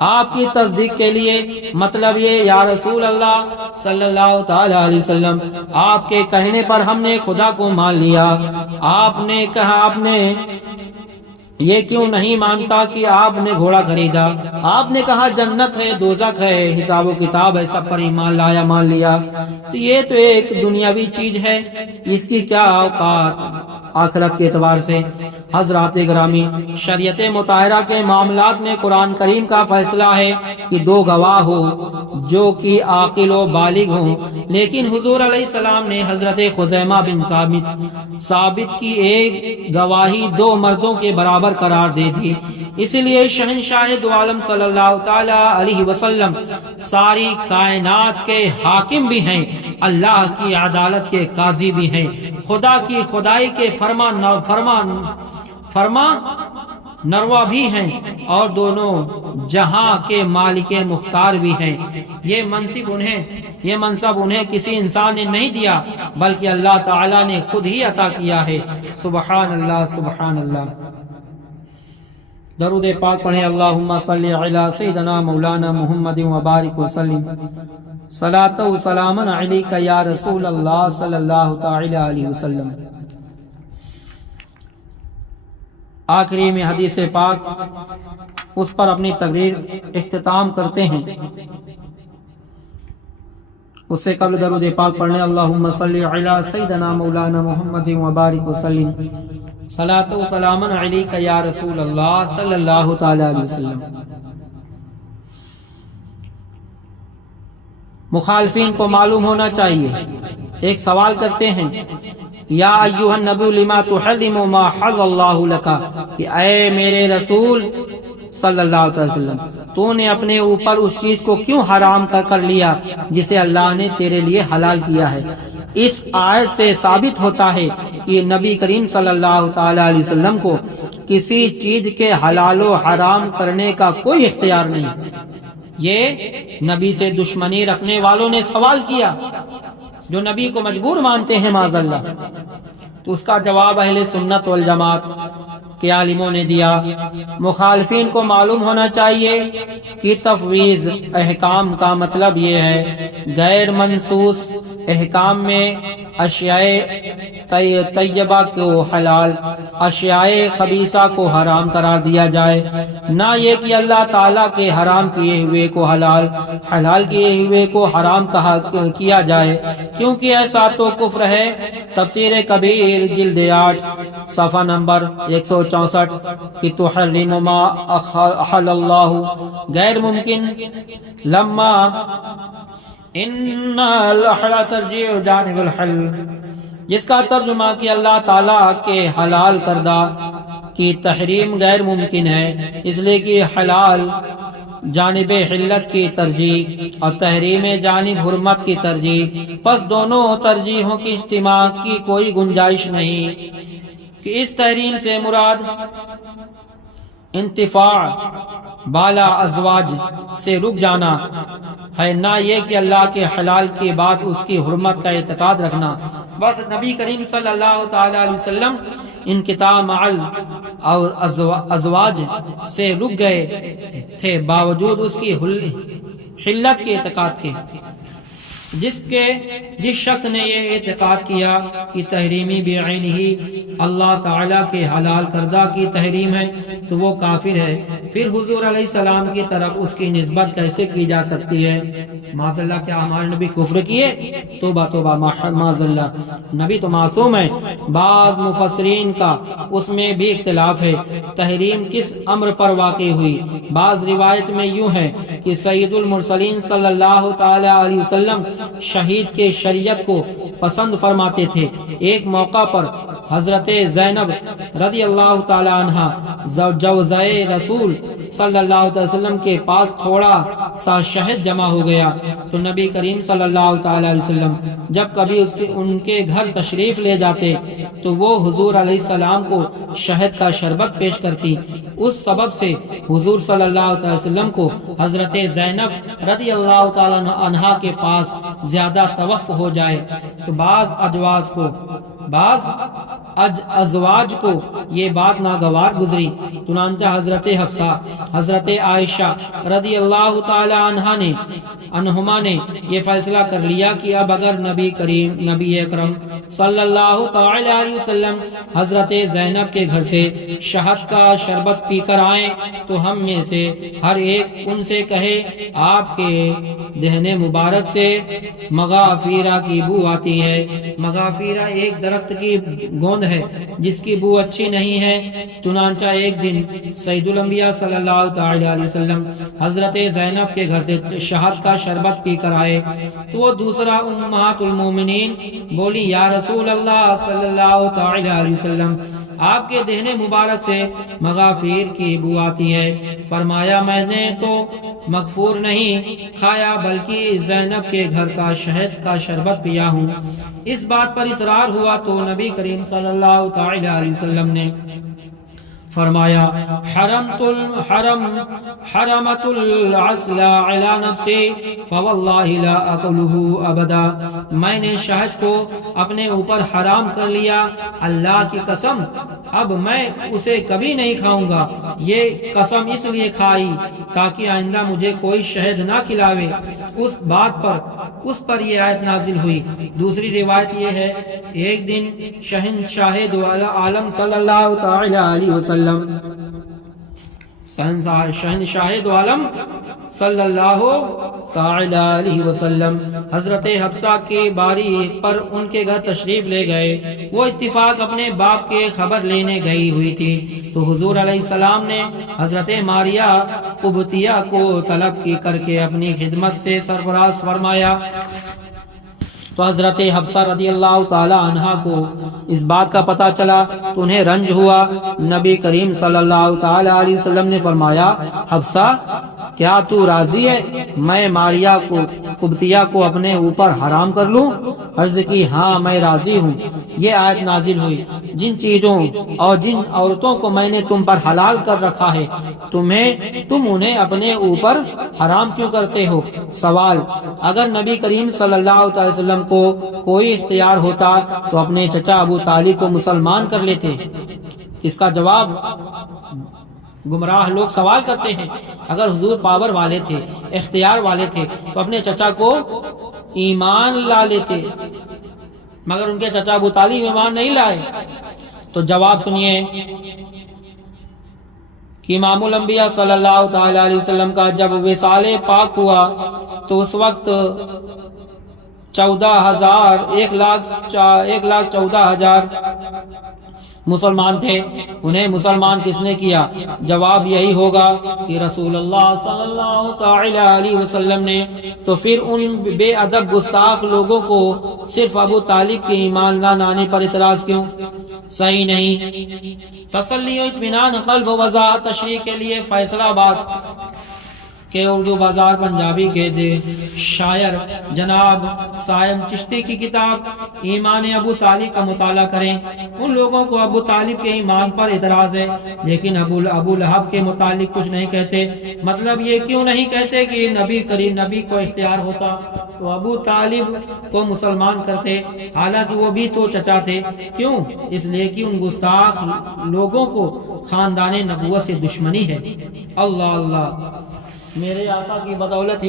آپ کی تصدیق کے لیے، مطلب یہ یا رسول اللہ صلی اللہ تعالی علیہ وسلم، آپ کے کہنے پر ہم نے خدا کو مان لیا۔ آپ نے کہا آپ نے یہ کیوں نہیں مانتا کہ آپ نے گھوڑا خریدا؟ آپ نے کہا جنت ہے، دوزخ ہے، حساب و کتاب ہے، سب پر ایمان لایا، مان لیا۔ تو یہ تو ایک دنیاوی چیز ہے، اس کی کیا اوقات آخرت کے اعتبار سے؟ حضرات گرامی، شریعت مطہرہ کے معاملات میں قرآن کریم کا فیصلہ ہے کہ دو گواہ ہو جو کہ عاقل و بالغ ہوں، لیکن حضور علیہ السلام نے حضرت خزیمہ بن ثابت کی ایک گواہی دو مردوں کے برابر قرار دے دی۔ اس لیے شہنشاہ دو عالم صلی اللہ تعالی علیہ وسلم ساری کائنات کے حاکم بھی ہیں، اللہ کی عدالت کے قاضی بھی ہیں، خدا کی خدائی کے فرما نروا بھی ہیں، اور دونوں جہاں کے مالک مختار بھی ہیں۔ یہ منصب انہیں کسی انسان نے نہیں دیا، بلکہ اللہ تعالی نے خود ہی عطا کیا ہے۔ سبحان اللہ، سبحان اللہ۔ درود پاک پڑھیں۔ اللہم صلی علی سیدنا مولانا محمد وبارک وسلم، صلاۃ و سلاما علیک یا رسول اللہ صلی اللہ تعالی علیہ وسلم۔ آخری میں حدیث پاک، اس پر اپنی تقریر اختتام کرتے ہیں۔ اس سے قبل درود پاک پڑھنے، اللہم صلی علی سیدنا مولانا محمد وبارک وسلم، صلاۃ و سلاما علیک یا رسول اللہ صلی اللہ تعالی علیہ وسلم۔ مخالفین کو معلوم ہونا چاہیے، ایک سوال کرتے ہیں، یا ایھا النبی لما تحرم ما حل اللہ لک، کہ اے میرے رسول صلی اللہ علیہ وسلم، تو نے اپنے اوپر اس چیز کو کیوں حرام کر لیا جسے اللہ نے تیرے لیے حلال کیا ہے؟ اس آیت سے ثابت ہوتا ہے کہ نبی کریم صلی اللہ تعالی علیہ وسلم کو کسی چیز کے حلال و حرام کرنے کا کوئی اختیار نہیں۔ یہ نبی سے دشمنی رکھنے والوں نے سوال کیا، جو نبی کو مجبور مانتے ہیں معاذ اللہ، تو اس کا جواب اہل سنت والجماعت کے عالموں نے دیا۔ مخالفین کو معلوم ہونا چاہیے کہ تفویض احکام کا مطلب یہ ہے غیر منصوص احکام میں اشیاء طیبہ کو حلال، اشیاء خبیثہ کو حرام قرار دیا جائے، نہ یہ کہ اللہ تعالیٰ کے حرام کیے ہوئے کو حلال، حلال کیے ہوئے کو حرام کیا جائے، کیونکہ ایسا تو کفر ہے۔ تفسیر کبیر جلد 8 صفحہ نمبر 164 کہ تحرم ما احل اللہ غیر ممکن، لما ان الحل ترجیع جانب الحل، جس کا ترجمہ کہ اللہ تعالیٰ کے حلال کردہ کی تحریم غیر ممکن ہے، اس لیے کہ حلال جانب حلت کی ترجیح اور تحریم جانب حرمت کی ترجیح، پس دونوں ترجیحوں کی اجتماع کی کوئی گنجائش نہیں کہ اس تحریم سے مراد انتفاع بالا ازواج سے رک جانا ہے، نہ یہ کہ اللہ کے حلال کے بعد اس کی حرمت کا اعتقاد رکھنا۔ بس نبی کریم صلی اللہ تعالی علیہ وسلم انقطاع معل ازواج سے رک گئے تھے، باوجود اس کی حلت کے اعتقاد کے۔ جس شخص نے یہ اعتقاد کیا کہ تحریمی بعین ہی اللہ تعالیٰ کے حلال کردہ کی تحریم ہے تو وہ کافر ہے۔ پھر حضور علیہ السلام کی طرف اس کی نسبت کیسے کی جا سکتی ہے؟ معاذ اللہ، کیا ہمارے نبی کفر کیے؟ توبہ توبہ، معاذ اللہ، نبی تو معصوم ہے۔ بعض مفسرین کا اس میں بھی اختلاف ہے، تحریم کس امر پر واقع ہوئی۔ بعض روایت میں یوں ہے کہ سید المرسلین صلی اللہ تعالی علیہ وسلم شہید کے شریعت کو پسند فرماتے تھے۔ ایک موقع پر حضرت زینب رضی اللہ تعالی عنہ زوجہ رسول صلی اللہ علیہ وسلم کے پاس تھوڑا ساتھ شہد جمع ہو گیا تو نبی کریم صلی اللہ تعالی علیہ وسلم جب کبھی ان کے گھر تشریف لے جاتے تو وہ حضور علیہ السلام کو شہد کا شربت پیش کرتی۔ اس سبب سے حضور صلی اللہ تعالی وسلم کو حضرت زینب رضی اللہ تعالی عنہا کے پاس زیادہ توقع ہو جائے تو بعض ازواج کو یہ بات ناگوار گزری، چنانچہ حضرت حفصہ، حضرت عائشہ رضی اللہ تعالی عنہما نے یہ فیصلہ کر لیا کہ اب اگر نبی اکرم صلی اللہ تعالی علیہ وسلم حضرت زینب کے گھر سے شہد کا شربت پی کر آئیں تو ہم میں سے ہر ایک ان سے کہے آپ کے دہن مبارک سے مغافیرہ کی بو آتی ہے۔ مغافیرہ ایک درخت کی گوند ہے جس کی بو اچھی نہیں ہے۔ چنانچہ ایک دن سید الانبیاء صلی اللہ تعالی علیہ وسلم حضرت زینب کے گھر سے شہد کا شربت پی کر آئے تو وہ دوسرا امہات المومنین بولی یا رسول اللہ صلی اللہ تعالی علیہ وسلم آپ کے دہن مبارک سے مغافیر کی بو آتی ہے۔ فرمایا میں نے تو مغفور نہیں کھایا بلکہ زینب کے گھر کا شہد کا شربت پیا ہوں۔ اس بات پر اصرار ہوا تو نبی کریم صلی اللہ تعالی علیہ وسلم نے فرمایا حرمت العسل علی نفسی فواللہ لا اکلہ ابدا، میں نے شہد کو اپنے اوپر حرام کر لیا، اللہ کی قسم اب میں اسے کبھی نہیں کھاؤں گا۔ یہ قسم اس لیے کھائی تاکہ آئندہ مجھے کوئی شہد نہ کھلاوے۔ اس بات پر اس پر یہ آیت نازل ہوئی۔ دوسری روایت یہ ہے ایک دن شہنشاہ دو عالم صلی اللہ تعالی علیہ وسلم شہنشاہ دو عالم صلی اللہ تعالی علیہ وسلم حضرت حفصہ کی باری پر ان کے گھر تشریف لے گئے۔ وہ اتفاق اپنے باپ کے خبر لینے گئی ہوئی تھی تو حضور علیہ السلام نے حضرت ماریہ قبطیہ کو طلب کی کر کے اپنی خدمت سے سرفراز فرمایا تو حضرت حفصہ رضی اللہ تعالی عنہ کو اس بات کا پتہ چلا تو انہیں رنج ہوا۔ نبی کریم صلی اللہ تعالی علیہ وسلم نے فرمایا حفصہ کیا تو راضی ہے میں ماریہ کو قبطیہ کو اپنے اوپر حرام کر لوں؟ عرض کی ہاں میں راضی ہوں۔ یہ آیت نازل ہوئی جن چیزوں اور جن عورتوں کو میں نے تم پر حلال کر رکھا ہے تم انہیں اپنے اوپر حرام کیوں کرتے ہو؟ سوال اگر نبی کریم صلی اللہ علیہ وسلم کو کوئی اختیار ہوتا تو اپنے چچا ابو طالب کو مسلمان کر لیتے۔ اس کا جواب گمراہ لوگ سوال کرتے ہیں اگر حضور پاور والے تھے اختیار والے تھے تو اپنے چچا کو ایمان لا لیتے، مگر ان کے چچا ابو طالب ایمان نہیں لائے۔ تو جواب سنیے کہ امام الانبیاء صلی اللہ تعالی علیہ وسلم کا جب وصال پاک ہوا تو اس وقت 1,14,000 مسلمان تھے۔ انہیں مسلمان کس نے کیا؟ جواب یہی ہوگا کہ رسول اللہ صلی اللہ تعالی علیہ وسلم نے۔ تو پھر ان بے ادب گستاخ لوگوں کو صرف ابو طالب کے ایمان نہ لانے پر اعتراض کیوں؟ صحیح نہیں۔ تسلی و اطمینان قلب و وضاحت تشریح کے لیے فیصلہ آباد کہ اردو بازار پنجابی کے شاعر جناب سائم چشتی کی کتاب ایمان ابو طالب کا مطالعہ کریں۔ ان لوگوں کو ابو طالب کے ایمان پر اعتراض ہے لیکن ابو لہب کے متعلق کچھ نہیں کہتے۔ مطلب یہ کیوں نہیں کہتے کہ نبی کو اختیار ہوتا تو ابو طالب کو مسلمان کرتے، حالانکہ وہ بھی تو چچا تھے۔ کیوں؟ اس لیے کہ ان گستاخ لوگوں کو خاندان نبوت سے دشمنی ہے۔ اللہ اللہ، میرے آقا کی بدولت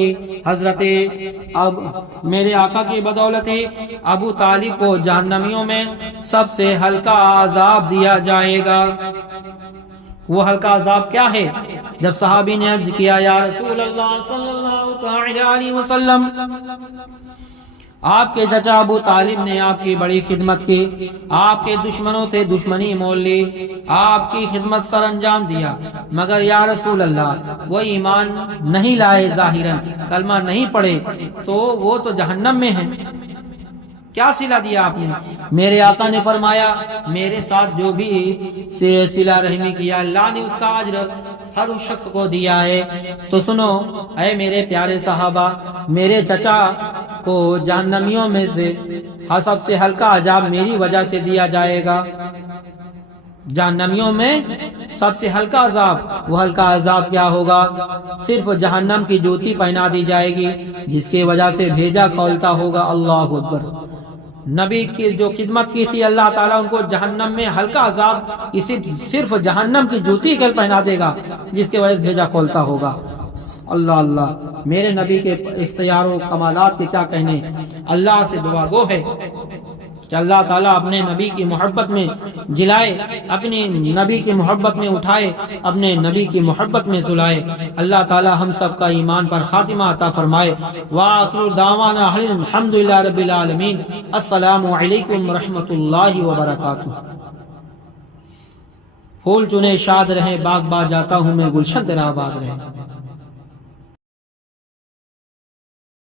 ہی ابو طالب کو جہنمیوں میں سب سے ہلکا عذاب دیا جائے گا۔ وہ ہلکا عذاب کیا ہے؟ جب صحابی نے عرض کیا یا رسول اللہ صلی اللہ علیہ وسلم آپ کے چچا ابو طالب نے آپ کی بڑی خدمت کی، آپ کے دشمنوں سے دشمنی مول لی، آپ کی خدمت سر انجام دیا، مگر یا رسول اللہ وہ ایمان نہیں لائے، ظاہراً کلمہ نہیں پڑھے، تو وہ تو جہنم میں ہیں۔ کیا صلہ دیا آپ نے؟ میرے آقا نے فرمایا میرے ساتھ جو بھی صلہ رحمی کیا اللہ نے اس کا اجر ہر اس شخص کو دیا ہے۔ تو سنو اے میرے پیارے صحابہ، میرے چچا کو جہنمیوں میں سے سب سے ہلکا عذاب میری وجہ سے دیا جائے گا۔ جہنمیوں میں سب سے ہلکا عذاب، وہ ہلکا عذاب کیا ہوگا؟ صرف جہنم کی جوتی پہنا دی جائے گی جس کی وجہ سے بھیجا کھولتا ہوگا۔ اللہ اکبر۔ نبی کی جو خدمت کی تھی اللہ تعالیٰ ان کو جہنم میں ہلکا عذاب صرف جہنم کی جوتی کر پہنا دے گا جس کی وجہ سے بھیجا کھولتا ہوگا۔ اللہ اللہ، میرے نبی کے اختیار و کمالات کے کیا کہنے۔ اللہ سے دعا گو ہے کہ اللہ تعالیٰ اپنے نبی کی محبت میں جلائے، اپنے نبی کی محبت میں اٹھائے، اپنے نبی کی محبت میں سلائے۔ اللہ تعالیٰ ہم سب کا ایمان پر خاتمہ عطا فرمائے۔ وآخر دعوانا الحمدللہ رب العالمین۔ السلام علیکم ورحمۃ اللہ وبرکاتہ۔ پھول چنے شاد رہیں، باغ باغ جاتا ہوں میں، گلشن تیرا آباد رہے۔